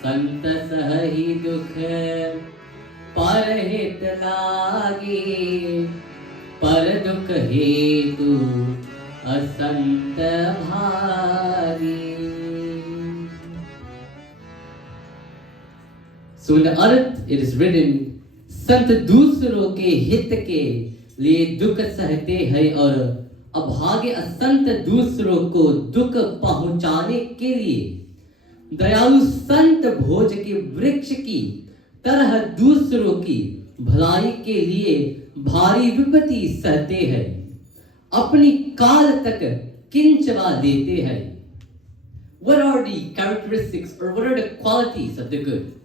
संत सही दुख परहित लागी, पर दुख हेतु असंत भारी। So in the earth it is written, संत दूसरों के हित के लिए दुख सहते हैं और अभागे असंत दूसरों को दुख पहुंचाने के लिए दयालु संत भोज के वृक्ष की तरह दूसरों की भलाई के लिए भारी विपत्ति सहते हैं, अपनी काल तक किंचवा देते हैं. What are the characteristics or what are the qualities of the good?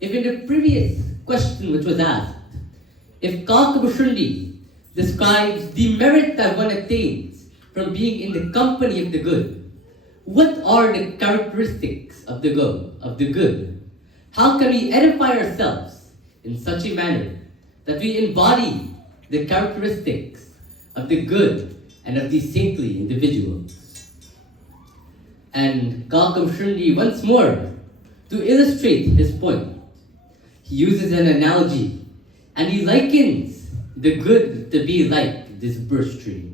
If in the previous question which was asked, if Kakabushundi describes the merit that one attains from being in the company of the good, what are the characteristics of the good? How can we edify ourselves in such a manner that we embody the characteristics of the good and of the saintly individuals? And Kakabushundi once more, to illustrate his point, he uses an analogy and he likens the good to be like this birch tree.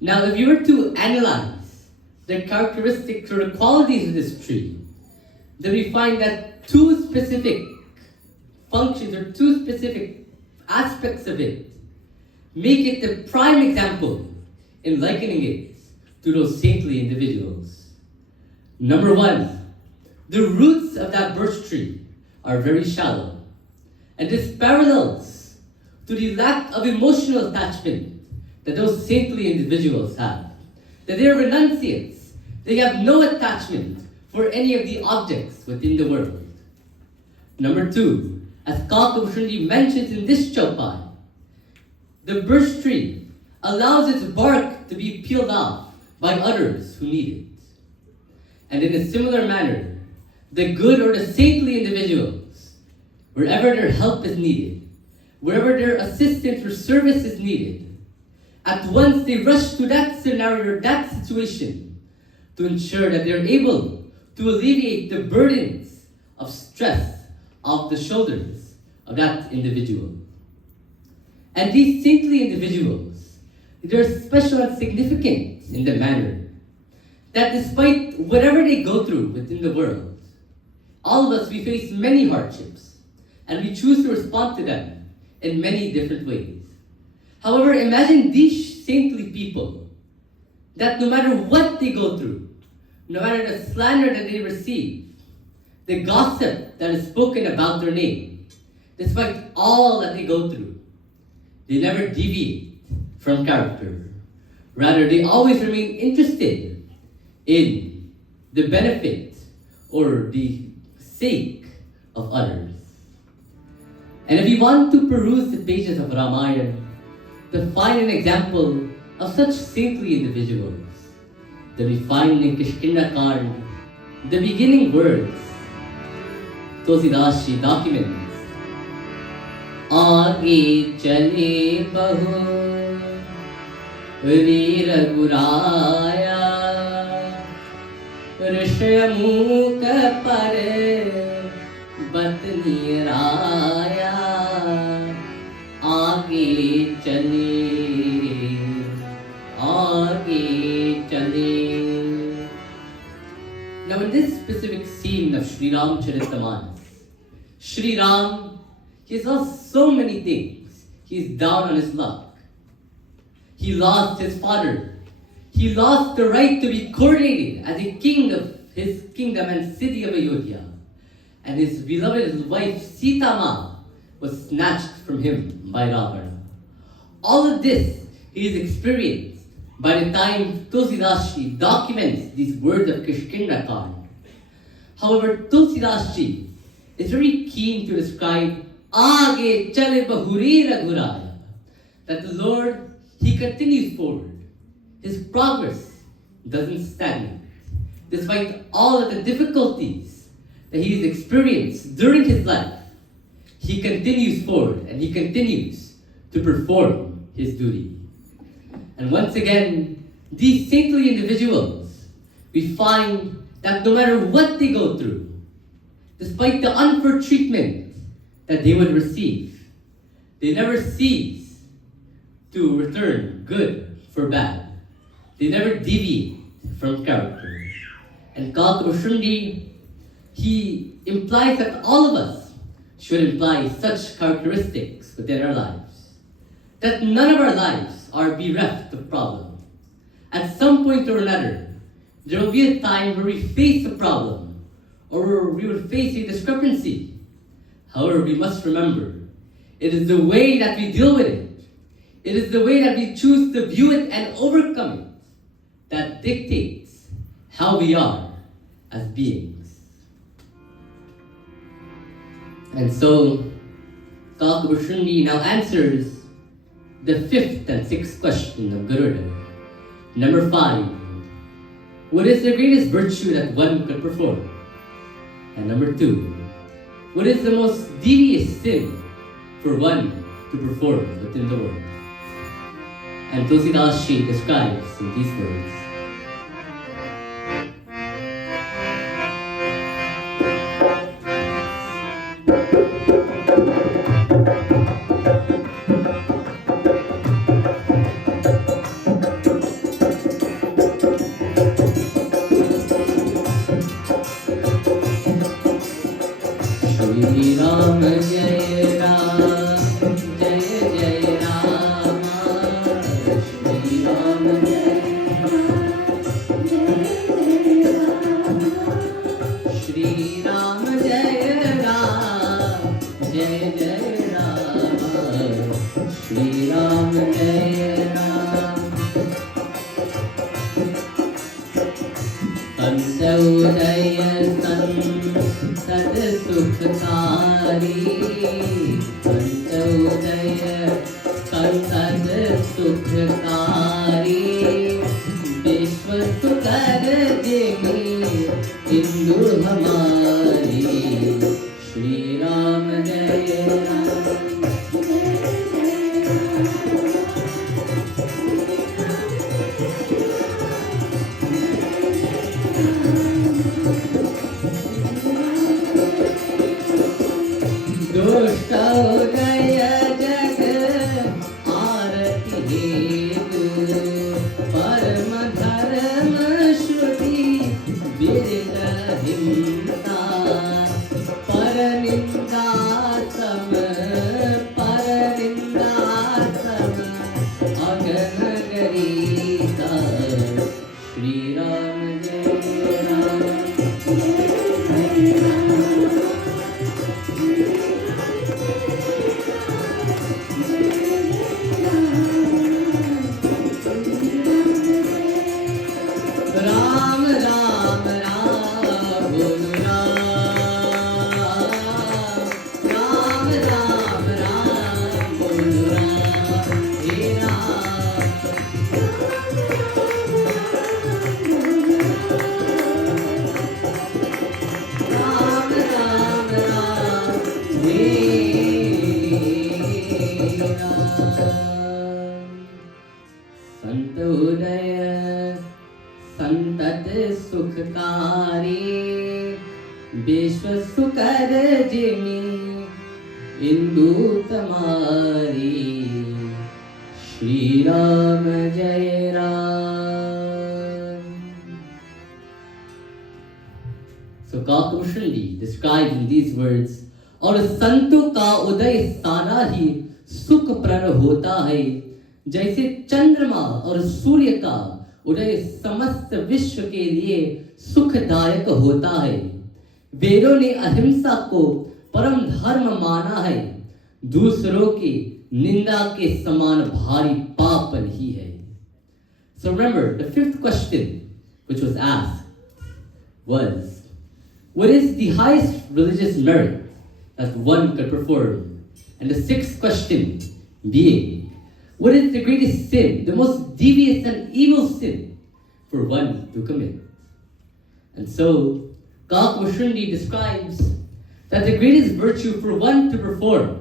Now, if you were to analyze the characteristics or the qualities of this tree, then we find that two specific functions or two specific aspects of it make it the prime example in likening it to those saintly individuals. Number one, the roots of that birch tree are very shallow, and this parallels to the lack of emotional attachment that those saintly individuals have. That they are renunciates, they have no attachment for any of the objects within the world. Number two, as Kakabushundi mentions in this chaupai, the birch tree allows its bark to be peeled off by others who need it. And in a similar manner, the good or the saintly individuals, wherever their help is needed, wherever their assistance or service is needed, at once they rush to that scenario or that situation to ensure that they're able to alleviate the burdens of stress off the shoulders of that individual. And these saintly individuals, they're special and significant in the manner that despite whatever they go through within the world, all of us, we face many hardships, and we choose to respond to them in many different ways. However, imagine these saintly people, that no matter what they go through, no matter the slander that they receive, the gossip that is spoken about their name, despite all that they go through, they never deviate from character. Rather, they always remain interested in the benefit or the sake of others. And if you want to peruse the pages of Ramayana to find an example of such saintly individuals, then we find in Kishkinda the beginning words. Tulsidas Ji documents, आगे चले बहु वीर गुराया ऋषमुख पर बतनी राया आगे चले. Now in this specific scene of Sri Ram Charitamanas, Sri Ram, he has lost so many things. He's down on his luck. He lost his father. He lost the right to be coronated as a king of his kingdom and city of Ayodhya. And his beloved wife Sita Ma was snatched from him by Ravana. All of this he has experienced by the time Tulsidas Ji documents these words of Kishkinda Kand. However, Tulsidas Ji is very keen to describe Aage chale bahuri raghuraya, that the Lord, he continues forward. His progress doesn't stagnate. Despite all of the difficulties that he has experienced during his life, he continues forward and he continues to perform his duty. And once again, these saintly individuals, we find that no matter what they go through, despite the unfair treatment that they would receive, they never cease to return good for bad. They never deviate from character. And Kakabushundi, he implies that all of us should imply such characteristics within our lives. That none of our lives are bereft of problems. At some point or another, There will be a time where we face a problem, or where we will face a discrepancy. However, we must remember, it is the way that we deal with it, it is the way that we choose to view it and overcome it, that dictates how we are as beings. And so, Kakabushundi now answers the fifth and sixth question of Garuda. Number 5. What is the greatest virtue that one could perform? And number 2. What is the most devious sin for one to perform within the world? And Tulsidas Ji describes in these words. Shri Ram Jai Ram, Jai Jai Rama. Shri Ram Jai Ram, Jai Jai Rama. Shri Ram Jai Ram, Jai Jai Rama. Shri Ram Jai Ram. Santodaya Sat Sukhkari, Santodaya Sat Sukhkari, Vishwa Sukar Jimi Hindu Hamari. Shri Ram Jai Ram. Dushtodaya Jag Arati Hetu, Parama Dharma Shruti Virita Himsa, Paraninda Agana Garita. Shri Ram Jai Ram. Ram Ram Ram Bolu Ram, Ram Ram Ram Bolu Ram, He Ram. Ram Ram Ram, He Ram. Santodaya Santat Sukhkari, Vishwa Sukar Jimi Hindu Tamari. Shri Ram Jai Ram. So Kakabushundi describes in these words, और संतों का उदय सारा ही सुखप्रद होता है, जैसे चंद्रमा और सूर्य का उदय समस्त विश्व के लिए सुखदायक होता है। वेदों ने अहिंसा को परम धर्म माना है, दूसरों की निंदा के समान भारी पाप नहीं है। So remember, the fifth question which was asked was, what is the highest religious merit that one could perform? And the sixth question being, what is the greatest sin, the most devious and evil sin for one to commit? And so, Kakabushundi describes that the greatest virtue for one to perform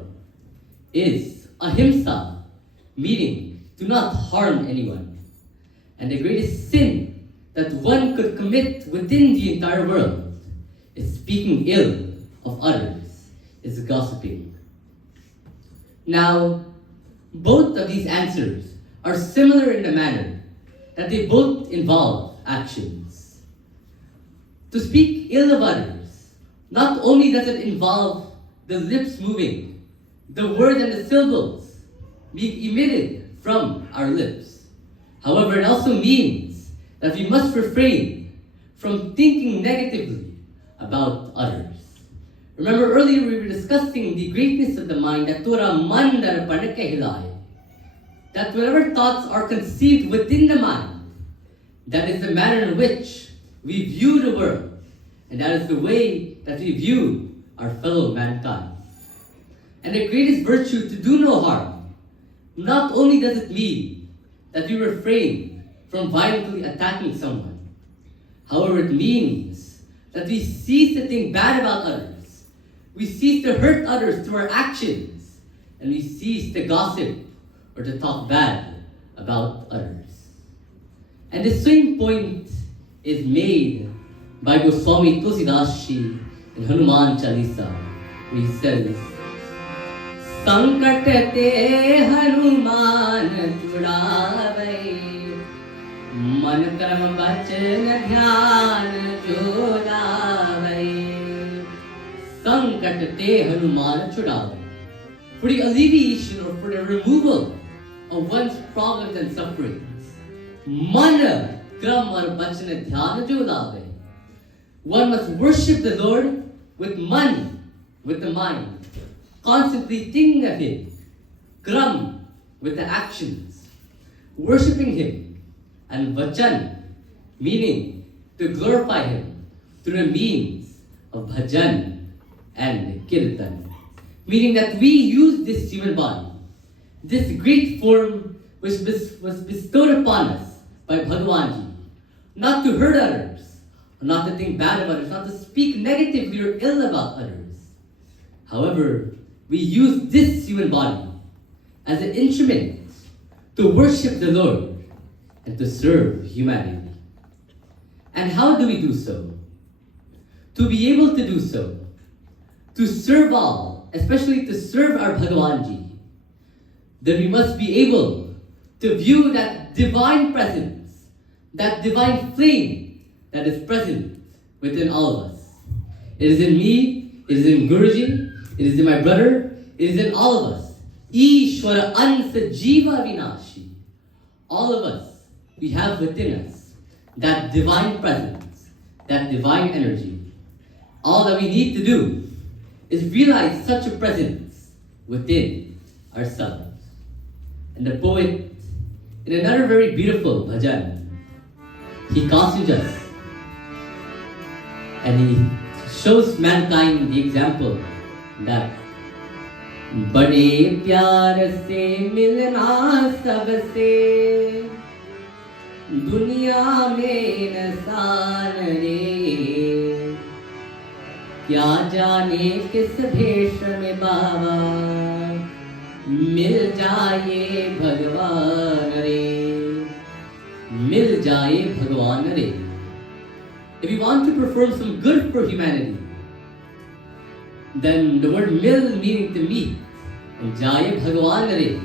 is ahimsa, meaning to not harm anyone. And the greatest sin that one could commit within the entire world is speaking ill of others, is gossiping. Now, both of these answers are similar in the manner that they both involve actions. To speak ill of others, not only does it involve the lips moving, the word and the syllables being emitted from our lips. However, it also means that we must refrain from thinking negatively about others. Remember earlier we were discussing the greatness of the mind, that whatever thoughts are conceived within the mind, that is the manner in which we view the world, and that is the way that we view our fellow mankind. And the greatest virtue, to do no harm, not only does it mean that we refrain from violently attacking someone, however, it means that we cease to think bad about others, we cease to hurt others through our actions, and we cease to gossip or to talk bad about others. And the same point is made by Goswami Tulsidas Ji in Hanuman Chalisa, where he says, संकट ते हनुमान छुड़ावे, मन कर्म वचन ध्यान जो लावे. संकट ते हनुमान छुड़ावे. For the alleviation or for the removal of one's problems and sufferings, मन कर्म और वचन ध्यान जो लावे. One must worship the Lord with man, with the mind, constantly thinking of Him, kram, with the actions, worshipping Him, and vachan, meaning to glorify Him through the means of bhajan and kirtan, meaning that we use this human body, this great form which was bestowed upon us by Bhagavanji, not to hurt others, not to think bad about others, not to speak negatively or ill about others. However, we use this human body as an instrument to worship the Lord and to serve humanity. And how do we do so? To be able to do so, to serve all, especially to serve our Bhagavanji, then we must be able to view that divine presence, that divine flame that is present within all of us. It is in me, it is in Guruji, it is in my brother, it is in all of us. Ishwara Ansa Jiva Vinashi. All of us, we have within us that divine presence, that divine energy. All that we need to do is realize such a presence within ourselves. And the poet, in another very beautiful bhajan, he cautions us and he shows mankind the example that बड़े प्यार से मिलना सबसे दुनिया में इंसान रे क्या जाने किस भेष में बाबा मिल जाए भगवान रे मिल जाए भगवान रे. If you want to perform some good for humanity, then the word mil meaning to meet, and Jaya Bhagavan Re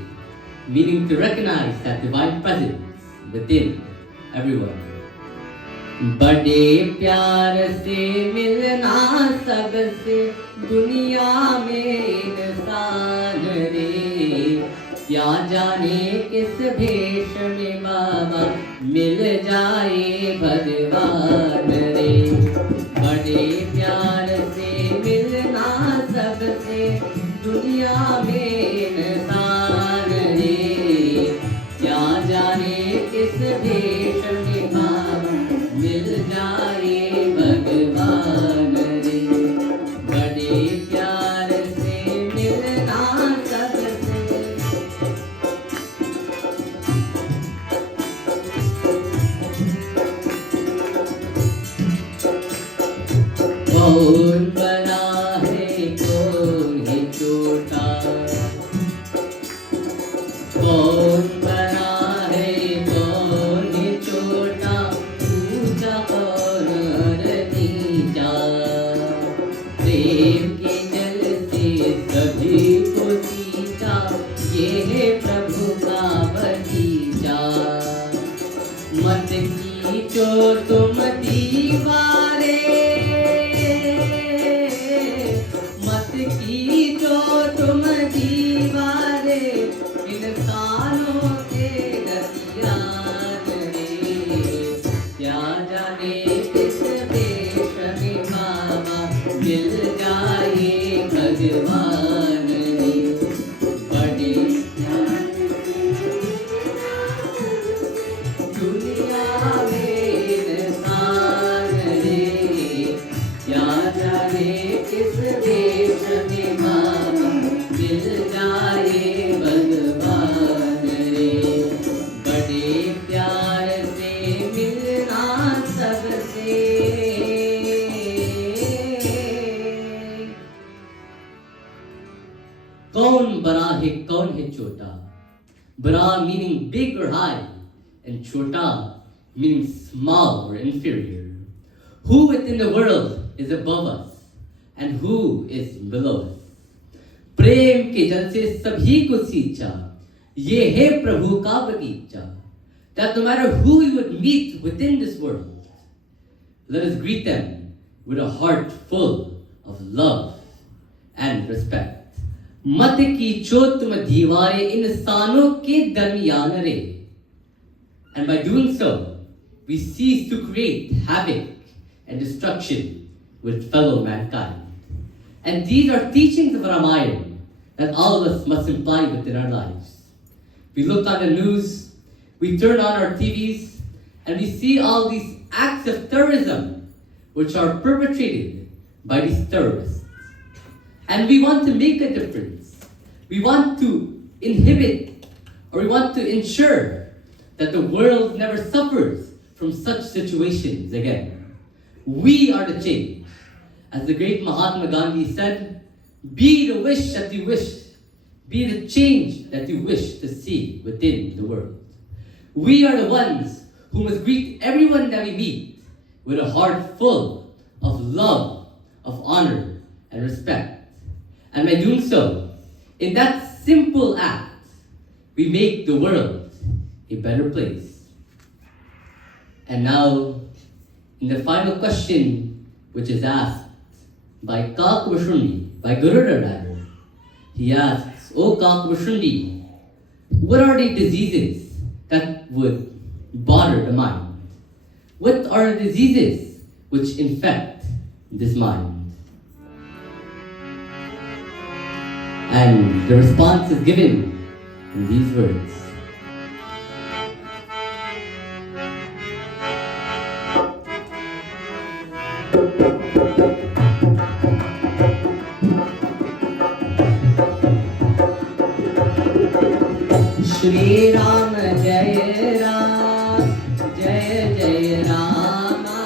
meaning to recognize that divine presence within everyone. बड़े प्यार से मिलना सबसे दुनिया में इंसान रे क्या जाने किस भेष में बाबा मिल जाए भगवान रे. बड़े प्यार से मिलना सबसे दुनिया में इंसान रे क्या जाने किस भेष में बाबा मिल जाए भगवान रे. बड़े प्यार से मिलना सबसे कौन बड़ा है कौन है छोटा, कौन बड़ा है कौन है छोटा, ऊंचा और नीचा. प्रेम के जल से सभी को सींचा, ये है प्रभु का बगीचा. मत कीचो तुम दीवारे, मत कीचो तुम दीवारे, इंसानों के रतियान रे क्या जाने किस भगवान रे, बड़े दुनिया में इंसान रे, क्या जाने किस देश में बाबा मिल जाए भगवान रे, बड़े प्यार से मिलना सबसे। कौन बड़ा है कौन है छोटा, बड़ा meaning big or high, and chota meaning small or inferior. Who within the world is above us and who is below us? प्रेम के जल से सभी को सींचा, ये है प्रभु का बगीचा. That no matter who we would meet within this world, let us greet them with a heart full of love and respect. मत कीचो तुम दीवारें इंसानों के दरमियान रे. And by doing so, we cease to create havoc and destruction with fellow mankind. And these are teachings of Ramayana that all of us must imply within our lives. We look on the news, we turn on our TVs, and we see all these acts of terrorism which are perpetrated by these terrorists. And we want to make a difference. We want to inhibit, or we want to ensure that the world never suffers from such situations again. We are the change. As the great Mahatma Gandhi said, be the wish that you wish, be the change that you wish to see within the world. We are the ones who must greet everyone that we meet with a heart full of love, of honor, and respect. And by doing so, in that simple act, we make the world a better place. And now, in the final question, which is asked by Kakvashundi, by Garuda rather, he asks, O Kakvashundi, what are the diseases that would bother the mind? What are the diseases which infect this mind? And the response is given in these words. Shri Ram Jai Ram, Jai Jai Rama.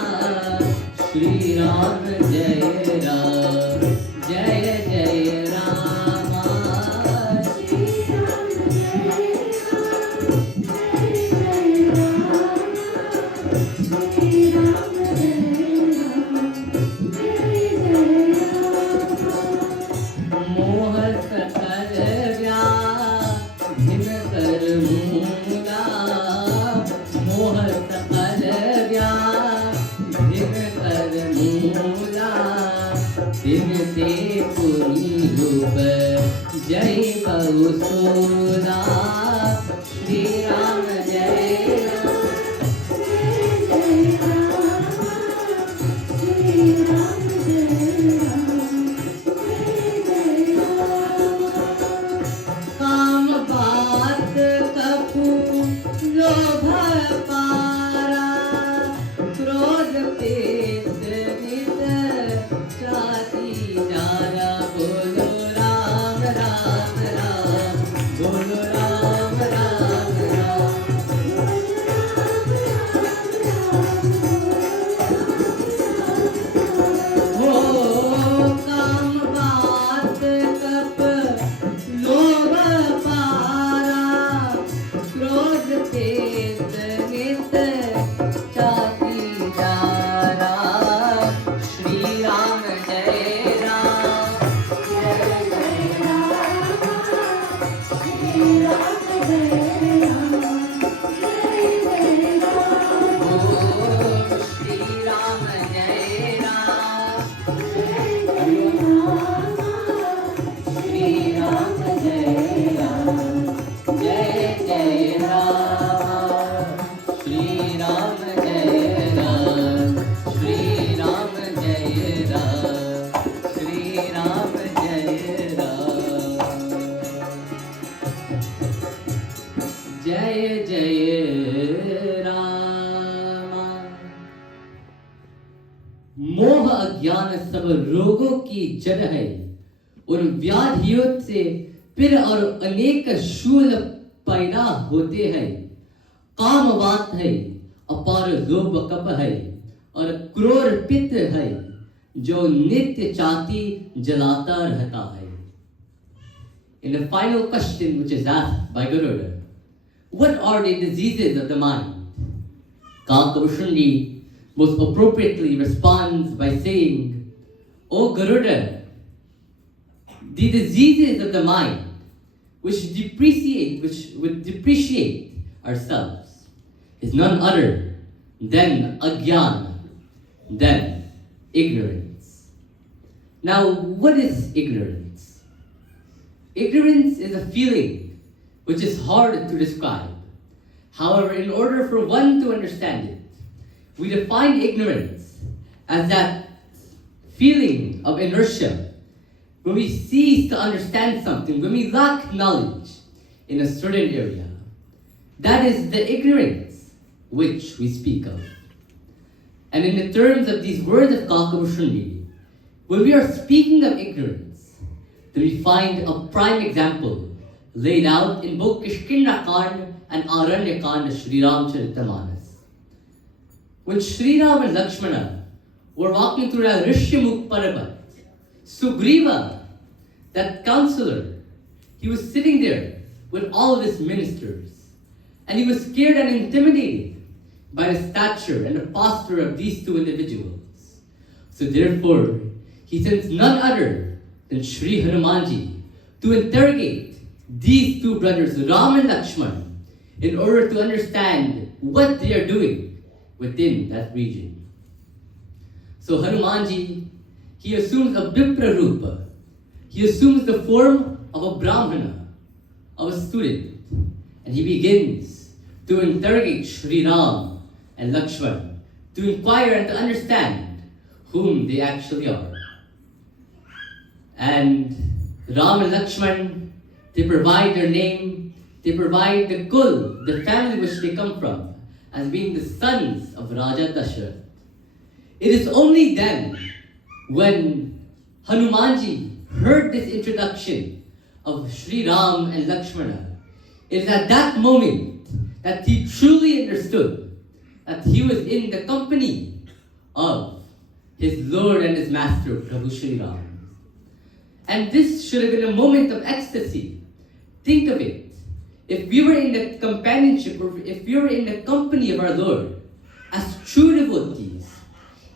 Shri Ram Jai Ram, Jai Jai Rama. Shri Ram Jai Ram, Jai Moh sakal vyadhin kar mula, moh sakal vyadhin kar mula, din se puri रूप जय बहुसुला. श्री राम जय राम, जय राम, श्री राम जय राम, जय राम. काम बात कपू लोभ पारा, क्रोध पेट नित जाति जारा. बोलो राम राम राम, बोलो राम राम राम. सब रोगों की जड़ है, उन व्याधियों से फिर और अनेक शूल पैदा होते हैं। काम बात है, अपार लोभ कप है, और क्रोध पित्त है, जो नित्य चाती जलाता रहता है. In the final question which is asked by Garuda, what are the diseases of the mind? Kakabushundi most appropriately responds by saying, O Garuda, the diseases of the mind which would depreciate ourselves is none other than agyana, than ignorance. Now, what is ignorance? Ignorance is a feeling which is hard to describe. However, in order for one to understand it, we define ignorance as that feeling of inertia when we cease to understand something, when we lack knowledge in a certain area. That is the ignorance which we speak of. And in the terms of these words of Kakabushundi, when we are speaking of ignorance, then we find a prime example laid out in both Kishkinnakan and Aranyakan of Sri Ramcharitamanas. When Sri Ram and Lakshmana were walking through that Rishyamukh Parvat, Sugriva, that counselor, he was sitting there with all of his ministers, and he was scared and intimidated by the stature and the posture of these two individuals. So therefore, he sends none other than Sri Hanumanji to interrogate these two brothers, Ram and Lakshman, in order to understand what they are doing within that region. So Hanumanji, he assumes a Vipra Rupa. He assumes the form of a Brahmana, of a student, and he begins to interrogate Sri Ram and Lakshman, to inquire and to understand whom they actually are. And Ram and Lakshman, they provide their name, they provide the kul, the family which they come from, as being the sons of Raja Dasharath. It is only then, when Hanumanji heard this introduction of Sri Ram and Lakshmana, it is at that moment that he truly understood that he was in the company of his Lord and his Master, Prabhu Sri Ram. And this should have been a moment of ecstasy. Think of it. If we were in the companionship, or if we were in the company of our Lord, as true devotees,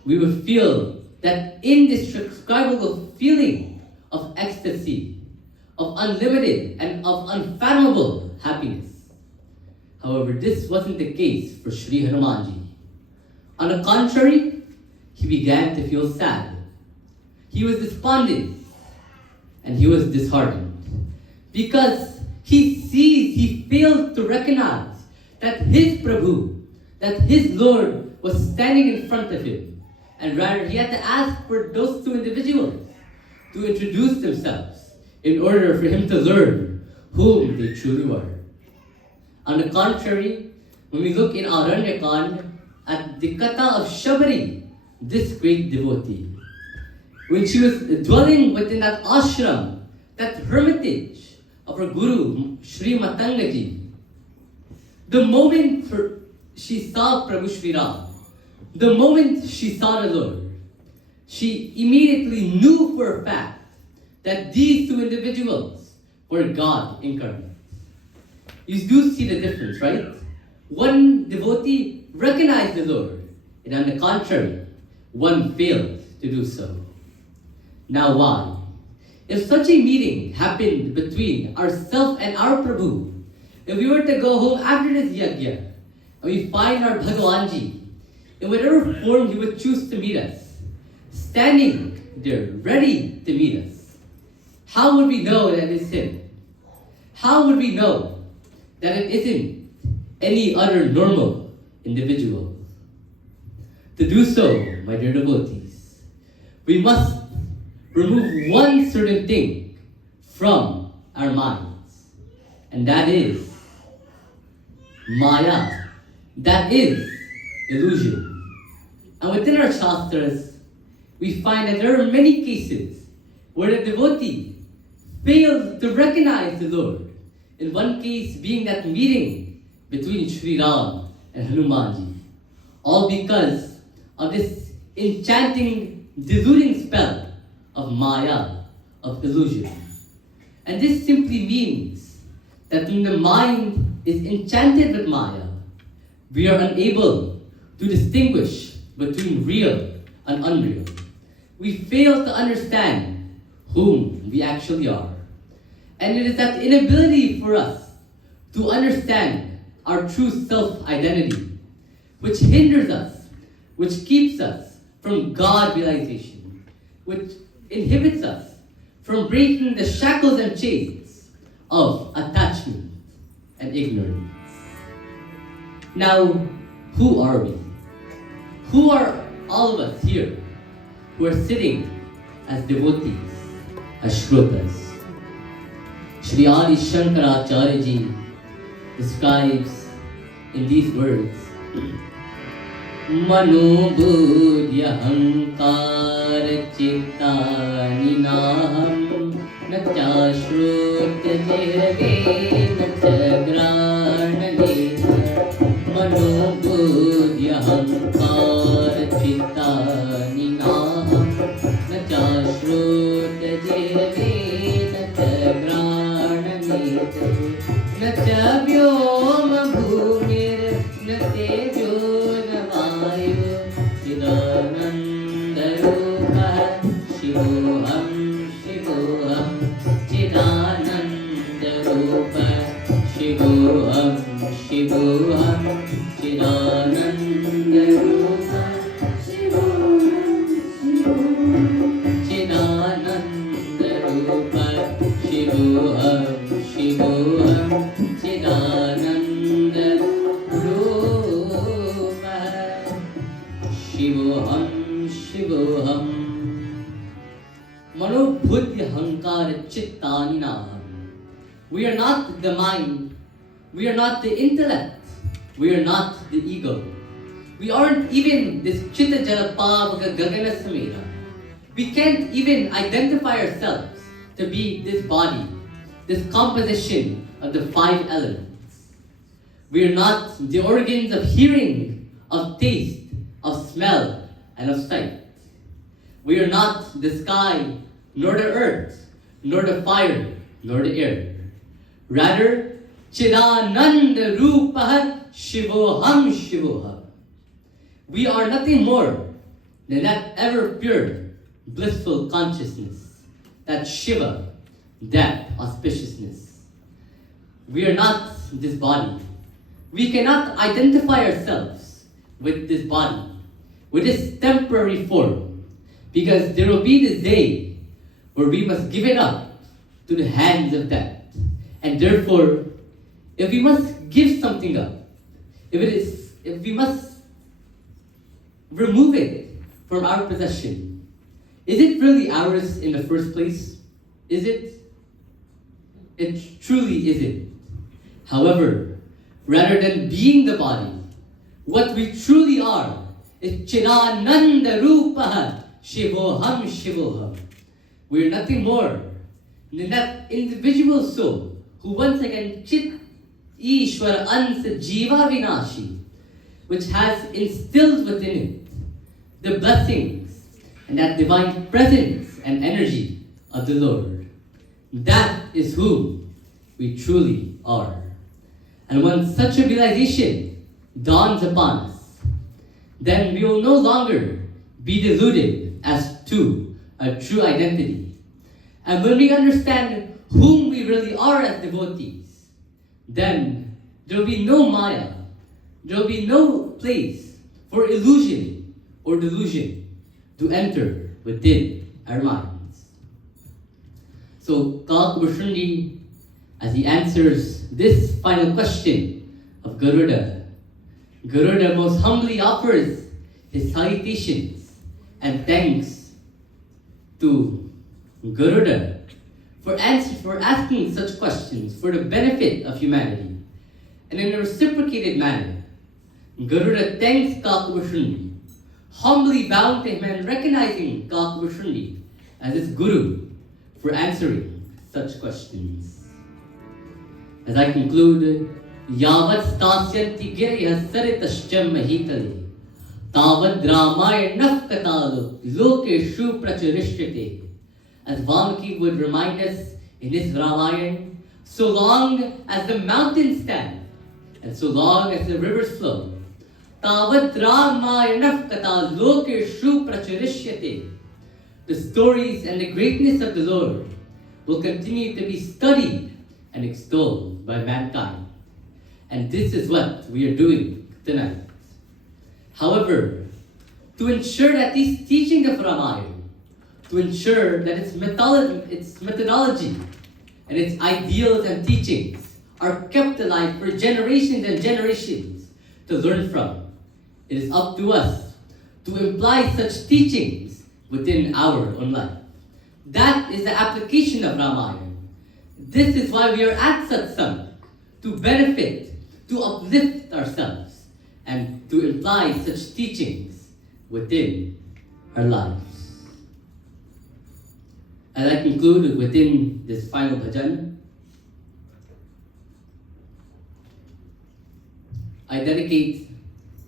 we would feel that indescribable feeling of ecstasy, of unlimited and of unfathomable happiness. However, this wasn't the case for Sri Hanumanji. On the contrary, he began to feel sad. He was despondent and he was disheartened because he failed to recognize that his Prabhu, that his Lord was standing in front of him, and rather he had to ask for those two individuals to introduce themselves in order for him to learn whom they truly were. On the contrary, when we look in Aranyakan at the Katha of Shabari, this great devotee, when she was dwelling within that ashram, that hermitage of her guru, Sri Matangaji, the moment she saw Prabhu Sri Ram, the moment she saw the Lord, she immediately knew for a fact that these two individuals were God incarnate. You do see the difference, right? One devotee recognized the Lord, and on the contrary, one failed to do so. Now why? If such a meeting happened between ourselves and our Prabhu, if we were to go home after this yagna, and we find our Bhagavanji, in whatever form he would choose to meet us, standing there ready to meet us, how would we know that it's him? How would we know that it isn't any other normal individual? To do so, my dear devotees, we must remove one certain thing from our minds, and that is Maya, that is illusion. And within our Shastras, we find that there are many cases where the devotee fails to recognize the Lord. In one case being that meeting between Sri Ram and Hanumanji, all because of this enchanting, deluding spell of Maya, of illusion. And this simply means that when the mind is enchanted with Maya, we are unable to distinguish between real and unreal. We fail to understand whom we actually are. And it is that inability for us to understand our true self-identity which hinders us, which keeps us from God realization, which inhibits us from breaking the shackles and chains of attachment and ignorance. Now, who are we? Who are all of us here who are sitting as devotees, as shrotas? Shri Adi Shankaracharya ji describes in these words, Mano buddhya hankar chitta ninaham natya shrutya jirve natya grana netra. Mano buddhya hankar chitta ninaham natya shrutya jirve natya grana netra. Natya vyoma bhumir natya Shivoham, Shivoham, Chidananda Rupa. Shivoham, Shivoham, Chidananda Rupa. Shivoham, Shivoham, Chidananda Rupa. Shivoham, Shivoham, Chidananda Rupa. Shivoham, Shivoham. Mano buddhya hankara chitta. We are not the mind. We are not the intellect. We are not the ego. We aren't even this chitta jalapavaga gagana samera. We can't even identify ourselves to be this body, this composition of the five elements. We are not the organs of hearing, of taste, of smell, and of sight. We are not the sky, nor the earth, nor the fire, nor the air. Rather, Chidananda Rupa Shivoham Shivoham. We are nothing more than that ever pure, blissful consciousness, that Shiva, that auspiciousness. We are not this body. We cannot identify ourselves with this body, with this temporary form, because there will be this day where we must give it up to the hands of death. And therefore, if we must give something up, if we must remove it from our possession, is it really ours in the first place? Is it? It truly isn't. However, rather than being the body, what we truly are is Chidananda Rupaha Shivoham Shivoham. We are nothing more than that individual soul who once again Chit Ishwar Ansa Jiva Vinashi, which has instilled within it the blessings and that divine presence and energy of the Lord. That is who we truly are. And when such a realization dawns upon us, then we will no longer be deluded as to a true identity. And when we understand whom we really are as devotees, then there will be no Maya, there will be no place for illusion or delusion to enter within our minds. So Kalkabhushundi, as he answers this final question of Garuda, Garuda most humbly offers his salutations and thanks to Garuda for asking such questions for the benefit of humanity. And in a reciprocated manner, Garuda thanks Kalkabhushundi humbly bowing to him and recognizing Kakavashuni as his guru for answering such questions. As I conclude, Yavat stasyanti girya saritascham mahitali Tavad Ramayana Katalo Lokeshu Pracharishyate. As Valmiki would remind us in his Ramayana, so long as the mountains stand and so long as the rivers flow, Tavad Ramayana Katalo Lokeshu Pracharishyate. The stories and the greatness of the Lord will continue to be studied and extolled by mankind. And this is what we are doing tonight. However, to ensure that these teachings of Ramayana, to ensure that its methodology and its ideals and teachings are kept alive for generations and generations to learn from, it is up to us to imply such teachings within our own life. That is the application of Ramayana. This is why we are at satsang, to benefit, to uplift ourselves, and to imply such teachings within our lives. As I conclude within this final bhajan, I dedicate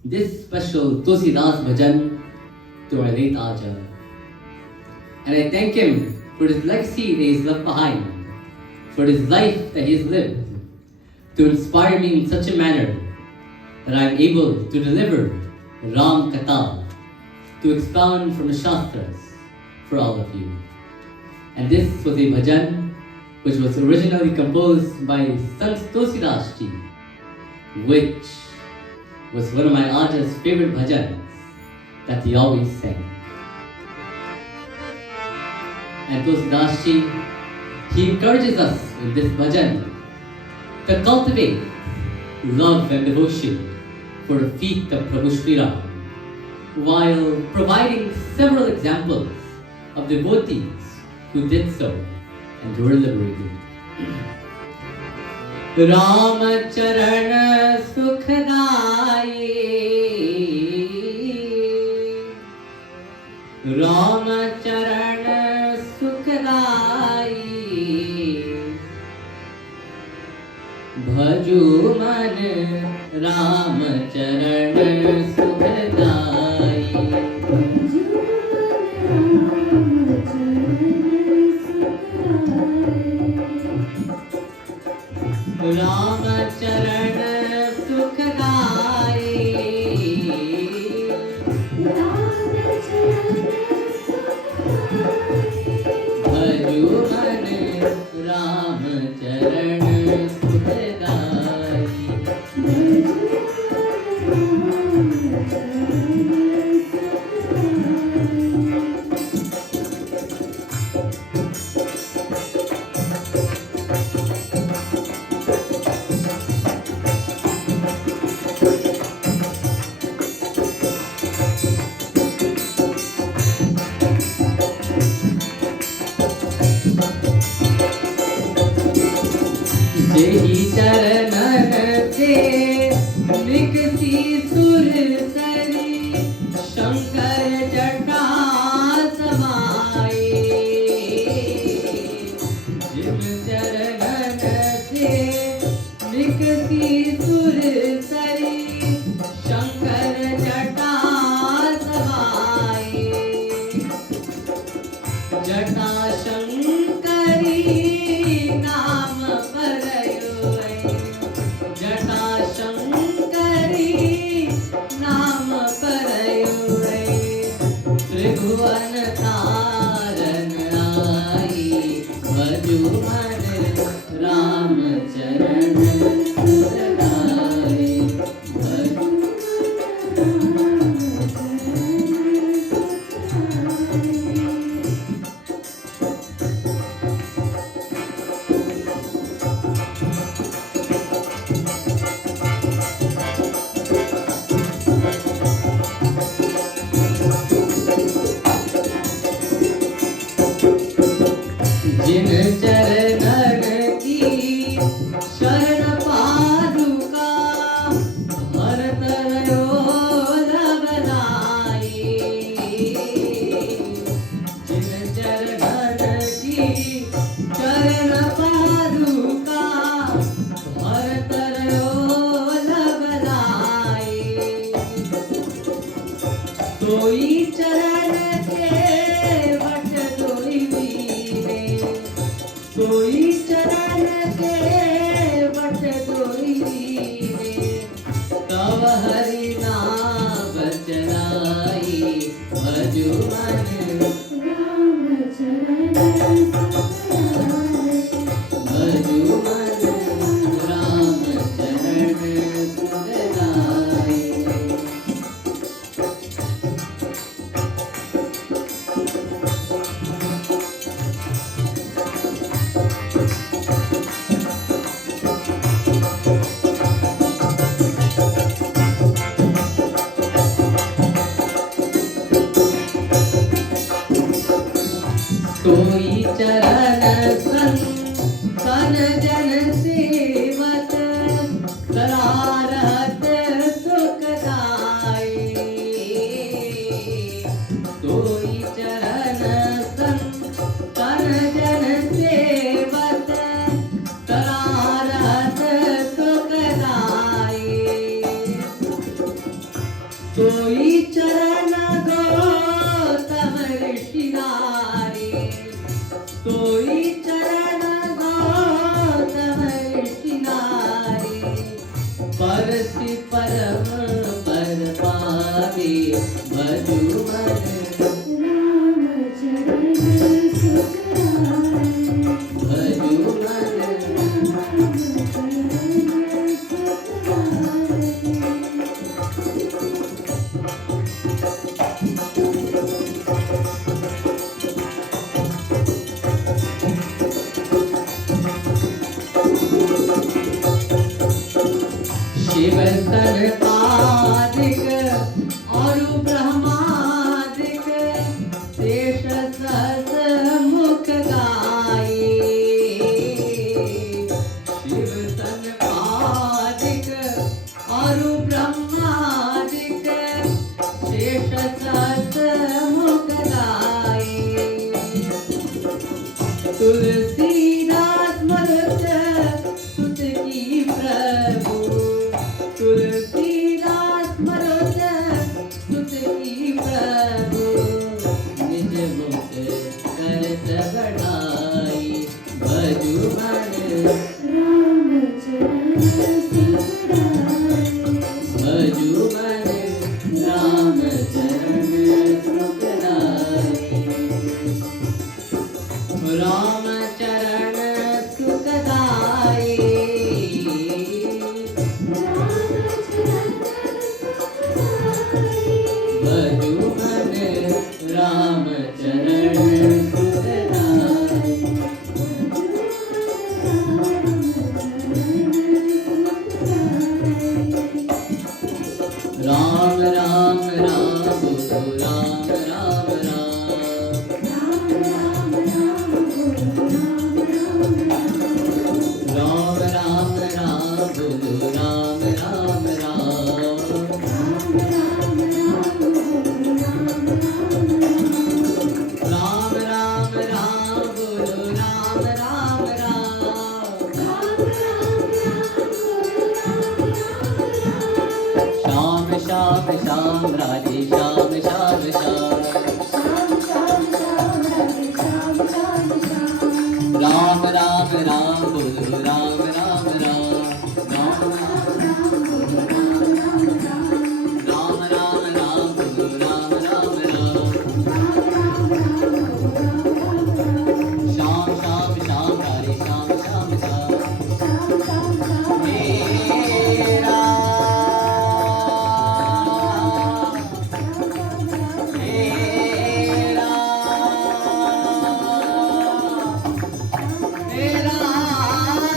this special Tulsidas bhajan to our late Aja. And I thank him for his legacy that he's left behind, for his life that he has lived, to inspire me in such a manner that I am able to deliver Ram Katha, to expound from the Shastras for all of you. And this was a bhajan which was originally composed by Sant Tulsidas Ji, which was one of my Aja's favorite bhajans that he always sang. And Tulsidas Ji, he encourages us in this bhajan to cultivate love and devotion for the feet of Prabhu Shri Ram, while providing several examples of devotees who did so and were liberated. Ram Charan Sukhdaye, Ram Charan Sukhdaye, Bhaju Man Ram Charan Sukhdaye. Ram Charan Sukhdaye, Bhaju Man Ram Charan Sukhdaye. जेहि चरणन से निकसी सुर सरी शंकर जटा समाए जिन चरणन से निकसी सुर सरी शंकर जटा समाए जटा शंकरी नाम त्रिभुवन तारन आई भजु मन राम चरण सुखदाई भजु जिन चरणन की शरण चरण के बट जोई रे, तव हरि नाम चलाई भजु मन राम चरण भजु मन राम चरण सुखदाई। सोई चरण संतन जन सेवत करारत सुखदाई। सोई चरण संतन जन सेवत करारत सुखदाई। सोई चरण गौतम ऋषि नारी, सोई चरण गौतम ऋषि नारी, परसि परम पर पावे भजु मन राम चरण सुखदाई भजु मन राम चरण शिव सनकादिक और ब्रह्मादिक शेष सहस मुख गाये। शिव सनकादिक और ब्रह्मादिक शेष सहस मुख गाये। तुलसीदास मरुत सुत की प्रभु, तुलसीदास मरुत सुत की प्रभु, निज मुख करत बढ़ाई भजु मन राम चरण सुखदाई भजु मन राम चरण सुखदाई। राम चरण सुखदाई भजु मन राम चरण सुखदाई। राम राम राम बोलो राम राम राम, राम राम राम बोलो राम राम राम, राम राम राम बोलो राम राम राम, राम राम राम बोलो राम राम राम, राम राम राम बोलो राम राम राम। श्याम श्याम श्याम राधे श्याम श्याम श्याम, श्याम श्याम श्याम राधे श्याम श्याम श्याम। राम राम राम बोलो राम राम राम, राम राम राम बोलो राम राम राम, राम राम राम बोलो राम राम राम, श्याम श्याम श्याम राधे श्याम श्याम श्याम। हे राम हे राम हे राम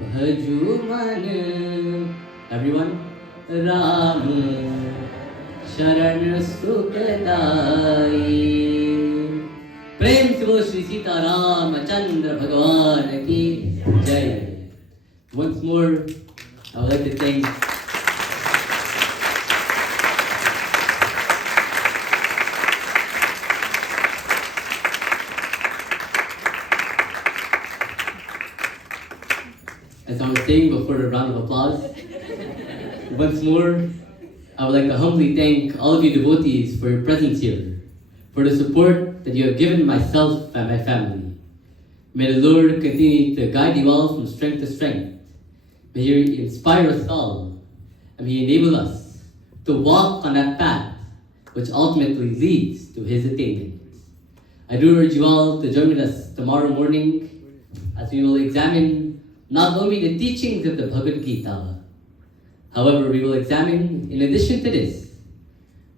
भजू मन everyone राम शरण सुखदाई प्रेम से बोल श्री सीताराम चंद्र भगवान की जय once more I would like to thank as I was saying before a round of applause, once more, I would like to humbly thank all of you devotees for your presence here, for the support that you have given myself and my family. May the Lord continue to guide you all from strength to strength. May He inspire us all, and may He enable us to walk on that path which ultimately leads to His attainment. I do urge you all to join with us tomorrow morning as we will examine not only the teachings of the Bhagavad Gita, however, we will examine, in addition to this,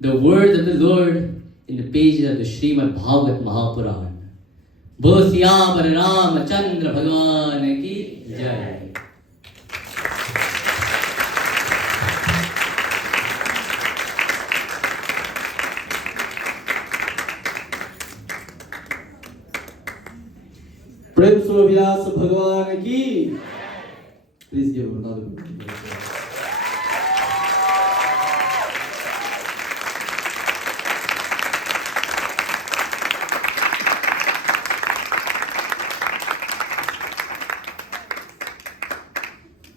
the words of the Lord in the pages of the Srimad Bhagavat Mahapuran. Bolo Siyamar Ramachandra Bhagwan ki Jai. प्रेम सुव्यास भगवान की Please give him another good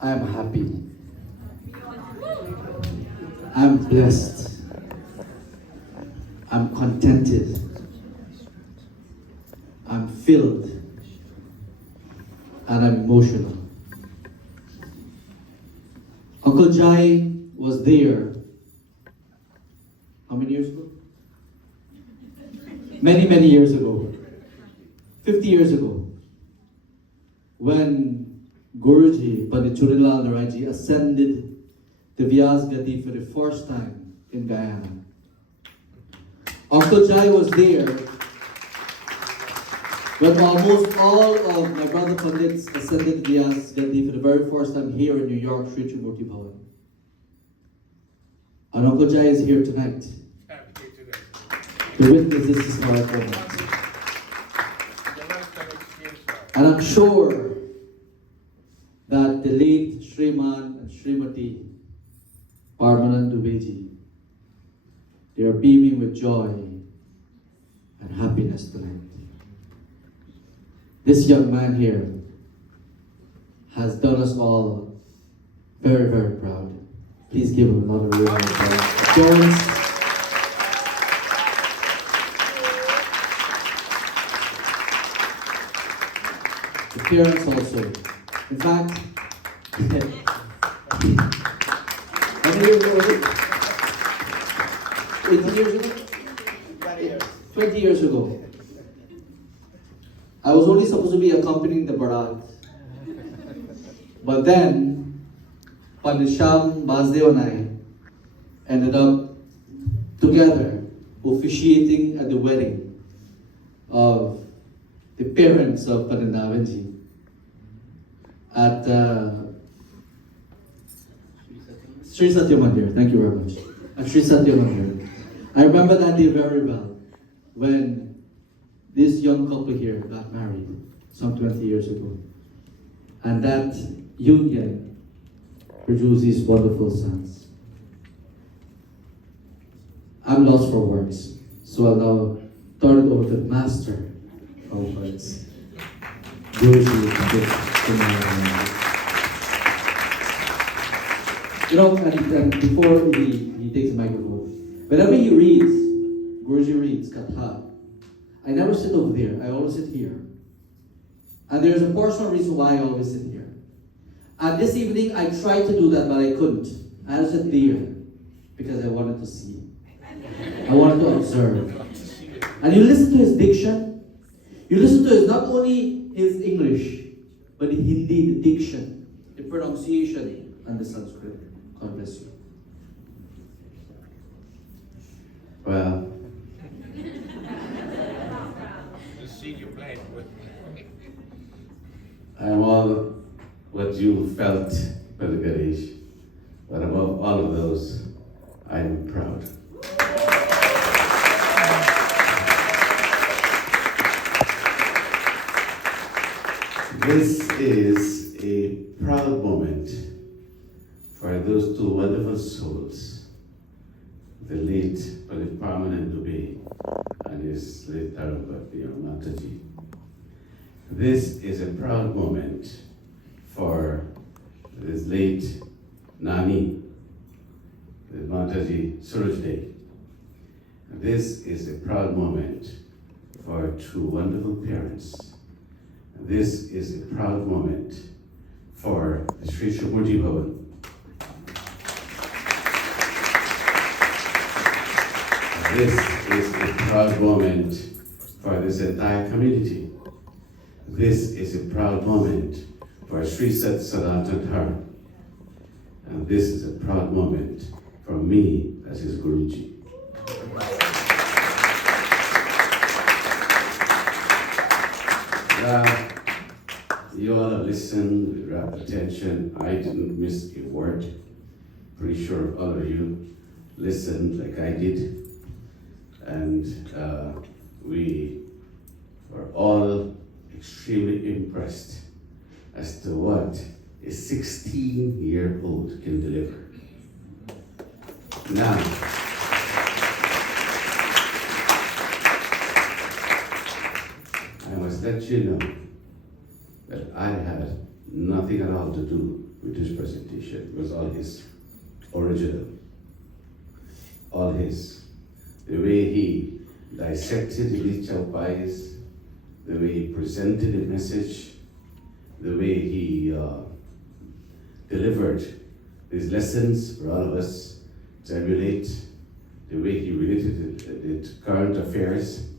I am happy. I'm blessed. I'm contented. I'm filled. And I'm emotional. Uncle Jai was there. How many years ago? Many, many years ago. 50 years ago. When Guruji, Pandit Navin Doobay ascended the Vyas Gati for the first time in Guyana. Uncle Jai was there when almost all of my brother Pandits ascended Vyas Gati for the very first time here in New York, Sri Trimurti Bhavan. And Uncle Jai is here tonight to witness this historic moment. And I'm sure that the late Shriman and Shrimati Ramona Doobay, they are beaming with joy and happiness tonight. This young man here has done us all very, very proud. Please give him another round of applause. Jones. The parents also. In fact, how many years ago was it? 18 years ago? 20 years. 20 years ago. I was only supposed to be accompanying the Barat. But then, Pandit Sham, Basdev and I ended up together officiating at the wedding of the parents of Pandit Navin at Sri Satya Mandir. Thank you very much. At Sri Satya Mandir. I remember that day very well when this young couple here got married some 20 years ago. And that union produced these wonderful sons. I'm lost for words, so I'll now turn it over to the master of words. You know, and before he takes the microphone, whenever he reads, Guruji reads Katha, I never sit over there, I always sit here. And there's a personal reason why I always sit here. And this evening I tried to do that, but I couldn't. I had to sit there because I wanted to see. I wanted to observe. And you listen to his diction, you listen to his, not only his English, but the Hindi, the diction, the pronunciation, and the Sanskrit. God bless you. Well, see you playing with. I am all what you felt, Pandit Ganesh, but above all of those, I am proud. This is a proud moment for those two wonderful souls, the late Pandit Navin Doobay and his late Tarabhakti Mataji. This is a proud moment for his late Nani, the Mataji Suraj Day. This is a proud moment for two wonderful parents. This is a proud moment for the Sri Srimurti Bhavan. This is a proud moment for this entire community. This is a proud moment for Sri Sat Sanatana Dharma. And this is a proud moment for me as his Guruji. You all have listened with rapt attention. I didn't miss a word. Pretty sure all of you listened like I did. And we were all extremely impressed as to what a 16-year-old can deliver. Now, I must let you know that I had nothing at all to do with this presentation. It was all his, original, all his. The way he dissected the Chaupai, the way he presented the message, the way he delivered these lessons for all of us to emulate, the way he related it current affairs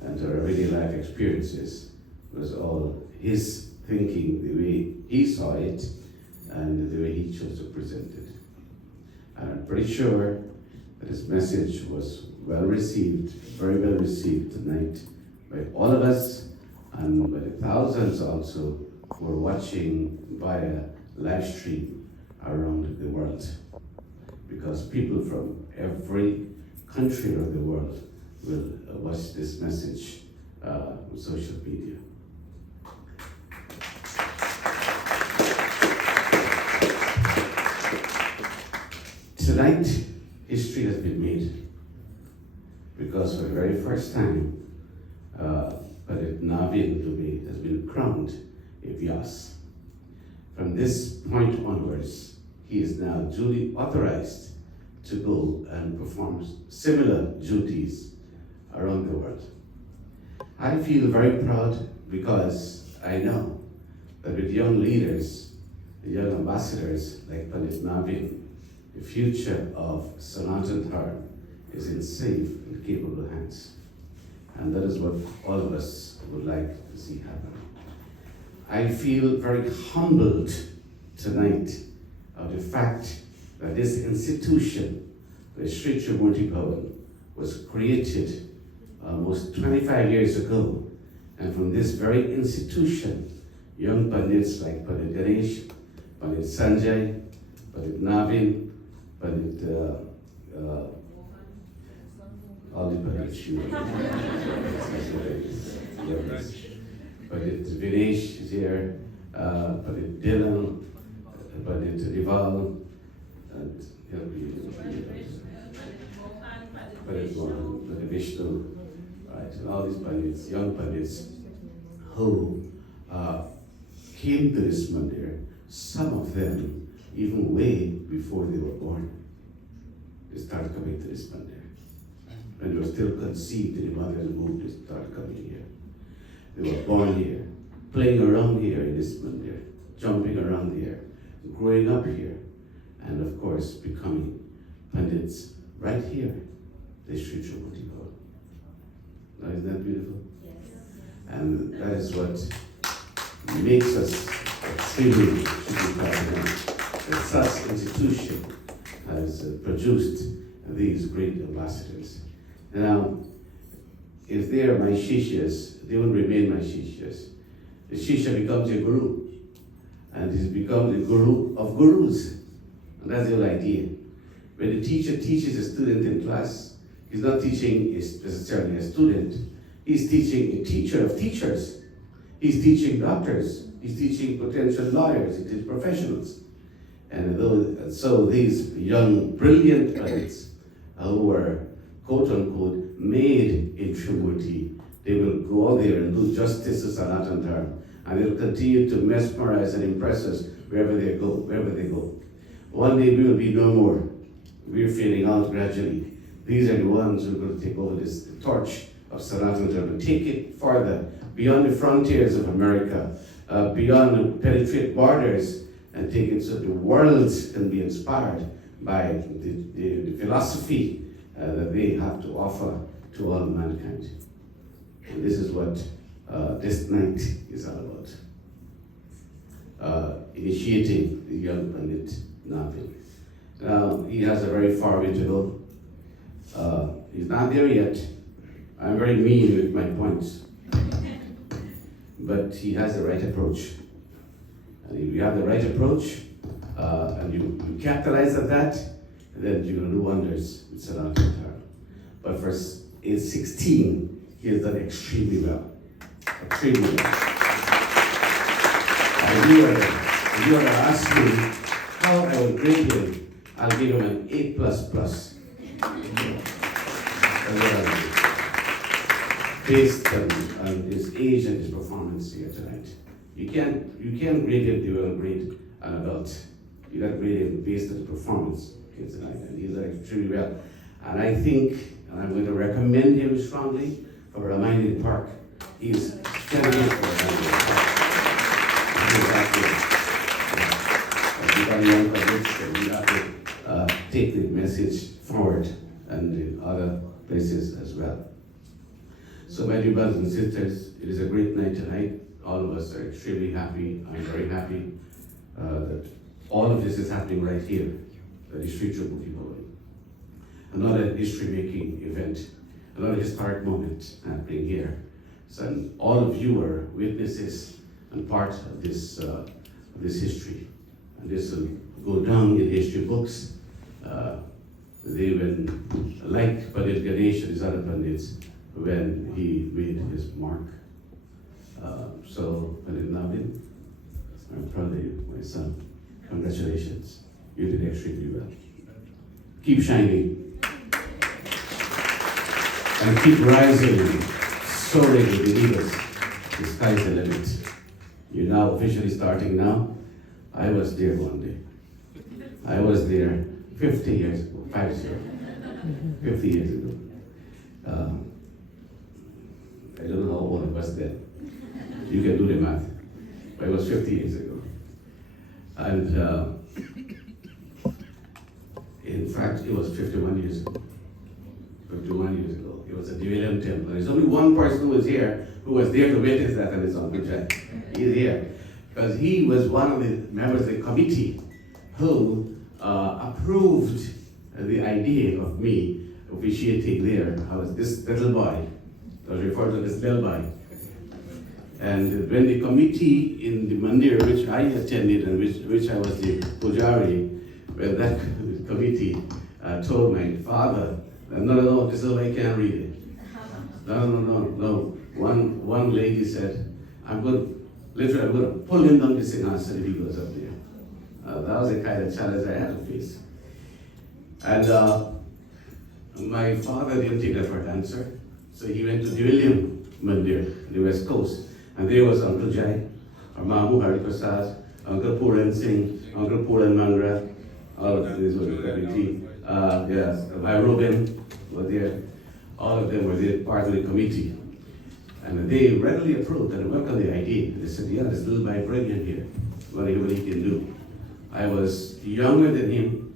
and to our everyday life experiences was all his thinking, the way he saw it, and the way he chose to present it. And I'm pretty sure that his message was well received, very well received tonight by all of us and by the thousands also who are watching via live stream around the world. Because people from every country of the world will watch this message on social media. Tonight, history has been made because for the very first time, Pandit Navin Doobay has been crowned a Vyas. From this point onwards, he is now duly authorized to go and perform similar duties around the world. I feel very proud because I know that with young leaders, the young ambassadors like Pandit Navin, the future of Sanatana Dharma is in safe and capable hands. And that is what all of us would like to see happen. I feel very humbled tonight of the fact that this institution, the Sri Srimurti Bhavan, was created almost 25 years ago. And from this very institution, young Pandits like Pandit Ganesh, Pandit Sanjay, Pandit Navin, Pandit all the Pandits, Pandit Vinesh is here, Pandit Dylan, Pandit Rival, and Pandit Mohan, Pandit Vishnu, right, and all these Pandits, young Pandits, who came to this mandir, some of them even way before they were born. They started coming to this mandir. When they were still conceived in the mother's womb, they started coming here. They were born here, playing around here in this mandir, jumping around here, growing up here, and of course becoming Pandits right here, the Sri Srimurti Bhavan. Now, isn't that beautiful? Yes. And that is what makes us extremely proud that such institution has produced these great ambassadors. Now, if they are my shishas, they will remain my shishas. The shisha becomes a guru. and he's become the guru of gurus. And that's the whole idea. When the teacher teaches a student in class, he's not teaching necessarily a student, he's teaching a teacher of teachers. He's teaching doctors, he's teaching potential lawyers, he's teaching professionals. And so these young, brilliant Pandits who were, quote unquote, made in Tribhuti, they will go out there and do justice to Sanatan Dharma. And they'll continue to mesmerize and impress us wherever they go. One day we will be no more. We're fading out gradually. These are the ones who are going to take over this torch of Sanatan Dharma, take it farther, beyond the frontiers of America, beyond the penetrate borders, and take it so the world can be inspired by the philosophy that they have to offer to all mankind. And this is what this night is all about. Initiating the young Pandit Navin. Now, he has a very far way to go. He's not there yet. I'm very mean with my points. But he has the right approach. And if you have the right approach, and you capitalize on that, then you're going to do wonders with Sanatan Dharma. But for age 16, he has done extremely well. Extremely well. If you were to ask me how I would grade him, I'll give him an A++. Based on his age and his performance here tonight. You can't grade him the well grade an adult. You got to grade him based on his performance here tonight, and he's done extremely well. And I think, and I'm going to recommend him strongly for Ramona Park. He's candidate for Ramona Park. We have to take the message forward and in other places as well. So my dear brothers and sisters, it is a great night tonight. All of us are extremely happy. I'm very happy that all of this is happening right here, at the Street Tribhuti Bhavan. Another history-making event, another historic moment happening here. So all of you are witnesses and part of this history. And this will go down in history books. They will like Pandit Ganesh and his other Pandits when he made his mark. So, Pandit Navin, I'm proud of you, my son. Congratulations. You did extremely well. Keep shining. And keep rising, soaring with the eagles. The sky's the limit. You're now officially starting now. I was there one day. I was there 50 years ago, 50 years ago. I don't know how old I was then. You can do the math. But it was 50 years ago. And in fact, it was 51 years ago. 51 years ago. It was at the William Temple. There's only one person who was here, who was there to witness that, and it's Uncle Jack. He's here. Because he was one of the members of the committee who approved the idea of me officiating there. I was this little boy. I was referred to as little boy. And when the committee in the mandir which I attended and which I was the pujari, when that committee told my father, no, this little boy can't read it. No. One lady said, I'm going to pull him down the singhasan if he goes up there. That was the kind of challenge I had to face. And my father didn't take that for an answer, so he went to the William Mandir, the West Coast. And there was Uncle Jai, our Mamu Hari Prasad, Uncle Puran Singh, Uncle Puran Mangra, all of these were the committee. Yes, Bhai Robin was there. All of them were there, part of the committee. And they readily approved and welcomed the idea. They said, yeah, this little boy, bring him here. What he can do. I was younger than him.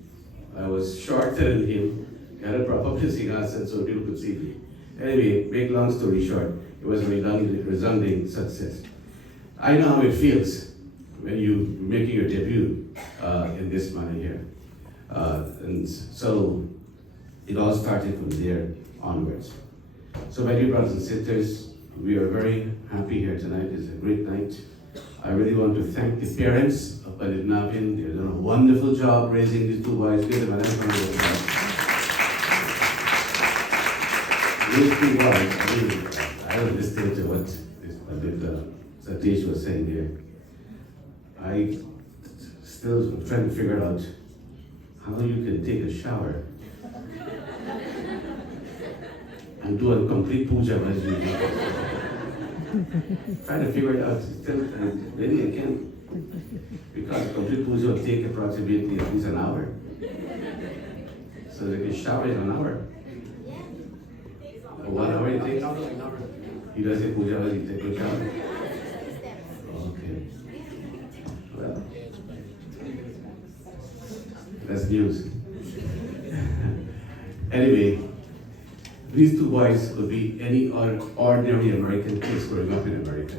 I was shorter than him. Had a proper physique accent so people could see me. Anyway, make long story short, it was a resounding success. I know how it feels when you're making your debut in this manner here. And so it all started from there onwards. So my dear brothers and sisters, we are very happy here tonight. It's a great night. I really want to thank the parents of Pandit Navin. They've done a wonderful job raising these two boys. Give them a nice round of applause. These two boys, I don't listen to what Pandit Satish was saying here. I still trying to figure out how you can take a shower and do a complete puja as you do. Trying to figure it out. Still, really I can't. Because complete puja will take approximately at least an hour. So they can shower in an hour. 1 hour it takes? He does a puja while he takes a shower. Okay. Well, that's news. Anyway, these two boys could be any ordinary American kids growing up in America.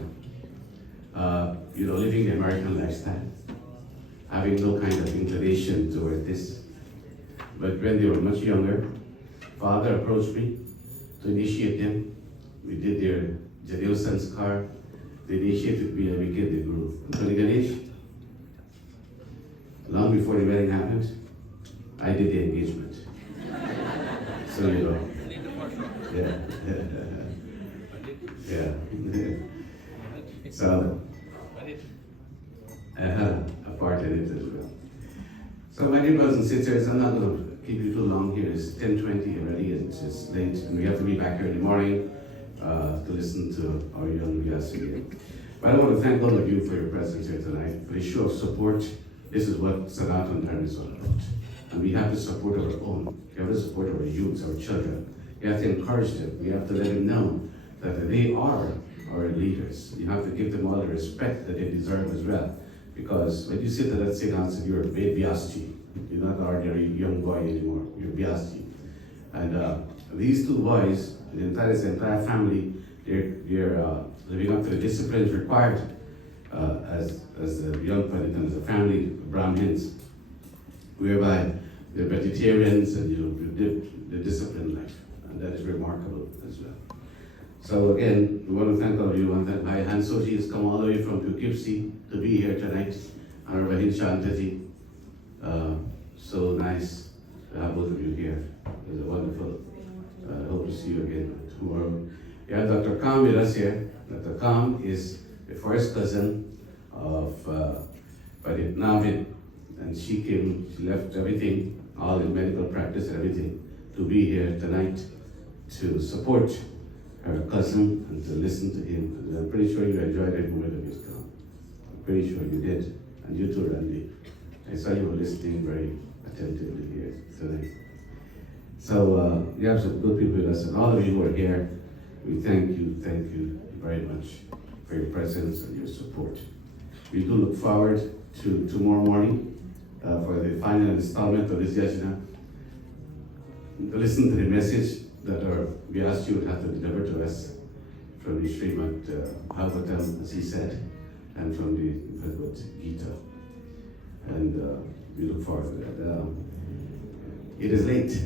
Living the American lifestyle, having no kind of inclination toward this. But when they were much younger, father approached me to initiate them. We did their Janil Sanskar. They initiated me and we did the guru. Tony Ganesh, long before the wedding happened, I did the engagement. So yeah. Yeah. So I had a part in it as well. So my dear brothers and sisters, I'm not going to keep you too long here. It's 10:20 already and it's late and we have to be back here in the morning to listen to our young guests again. But I want to thank all of you for your presence here tonight, for the show of support. This is what Sanatana Dharma is all about. And we have to support our own. We have to support our youths, our children. We have to encourage them. We have to let them know that they are our leaders. You have to give them all the respect that they deserve as well. Because when you sit at that seance, you're a Vyasti. You're not an ordinary young boy anymore. You're Vyasti. And these two boys, the entire family, they're living up to the disciplines required as a young Pandit and as a family, Brahmins, whereby they're vegetarians and live the disciplined life. And that is remarkable as well. So again, we want to thank all of you. And thank Bhai Hansoji has come all the way from Poughkeepsie to be here tonight. Honorable Hind Shantati. So nice to have both of you here. It's wonderful. I hope to see you again tomorrow. We have Dr. Kam with us here. Dr. Kam is the first cousin of Pandit Navin. And she left everything, all in medical practice and everything, to be here tonight to support her cousin and to listen to him. And I'm pretty sure you enjoyed every word of his come. I'm pretty sure you did. And you too, Randy. I saw you were listening very attentively here tonight. So you have some good people with us, and all of you who are here, we thank you very much for your presence and your support. We do look forward to tomorrow morning for the final installment of this yajna, to listen to the message that our Vyasji would have to deliver to us from the Srimad Bhagavatam, as he said, and from the Bhagavad Gita. And we look forward to that. It is late.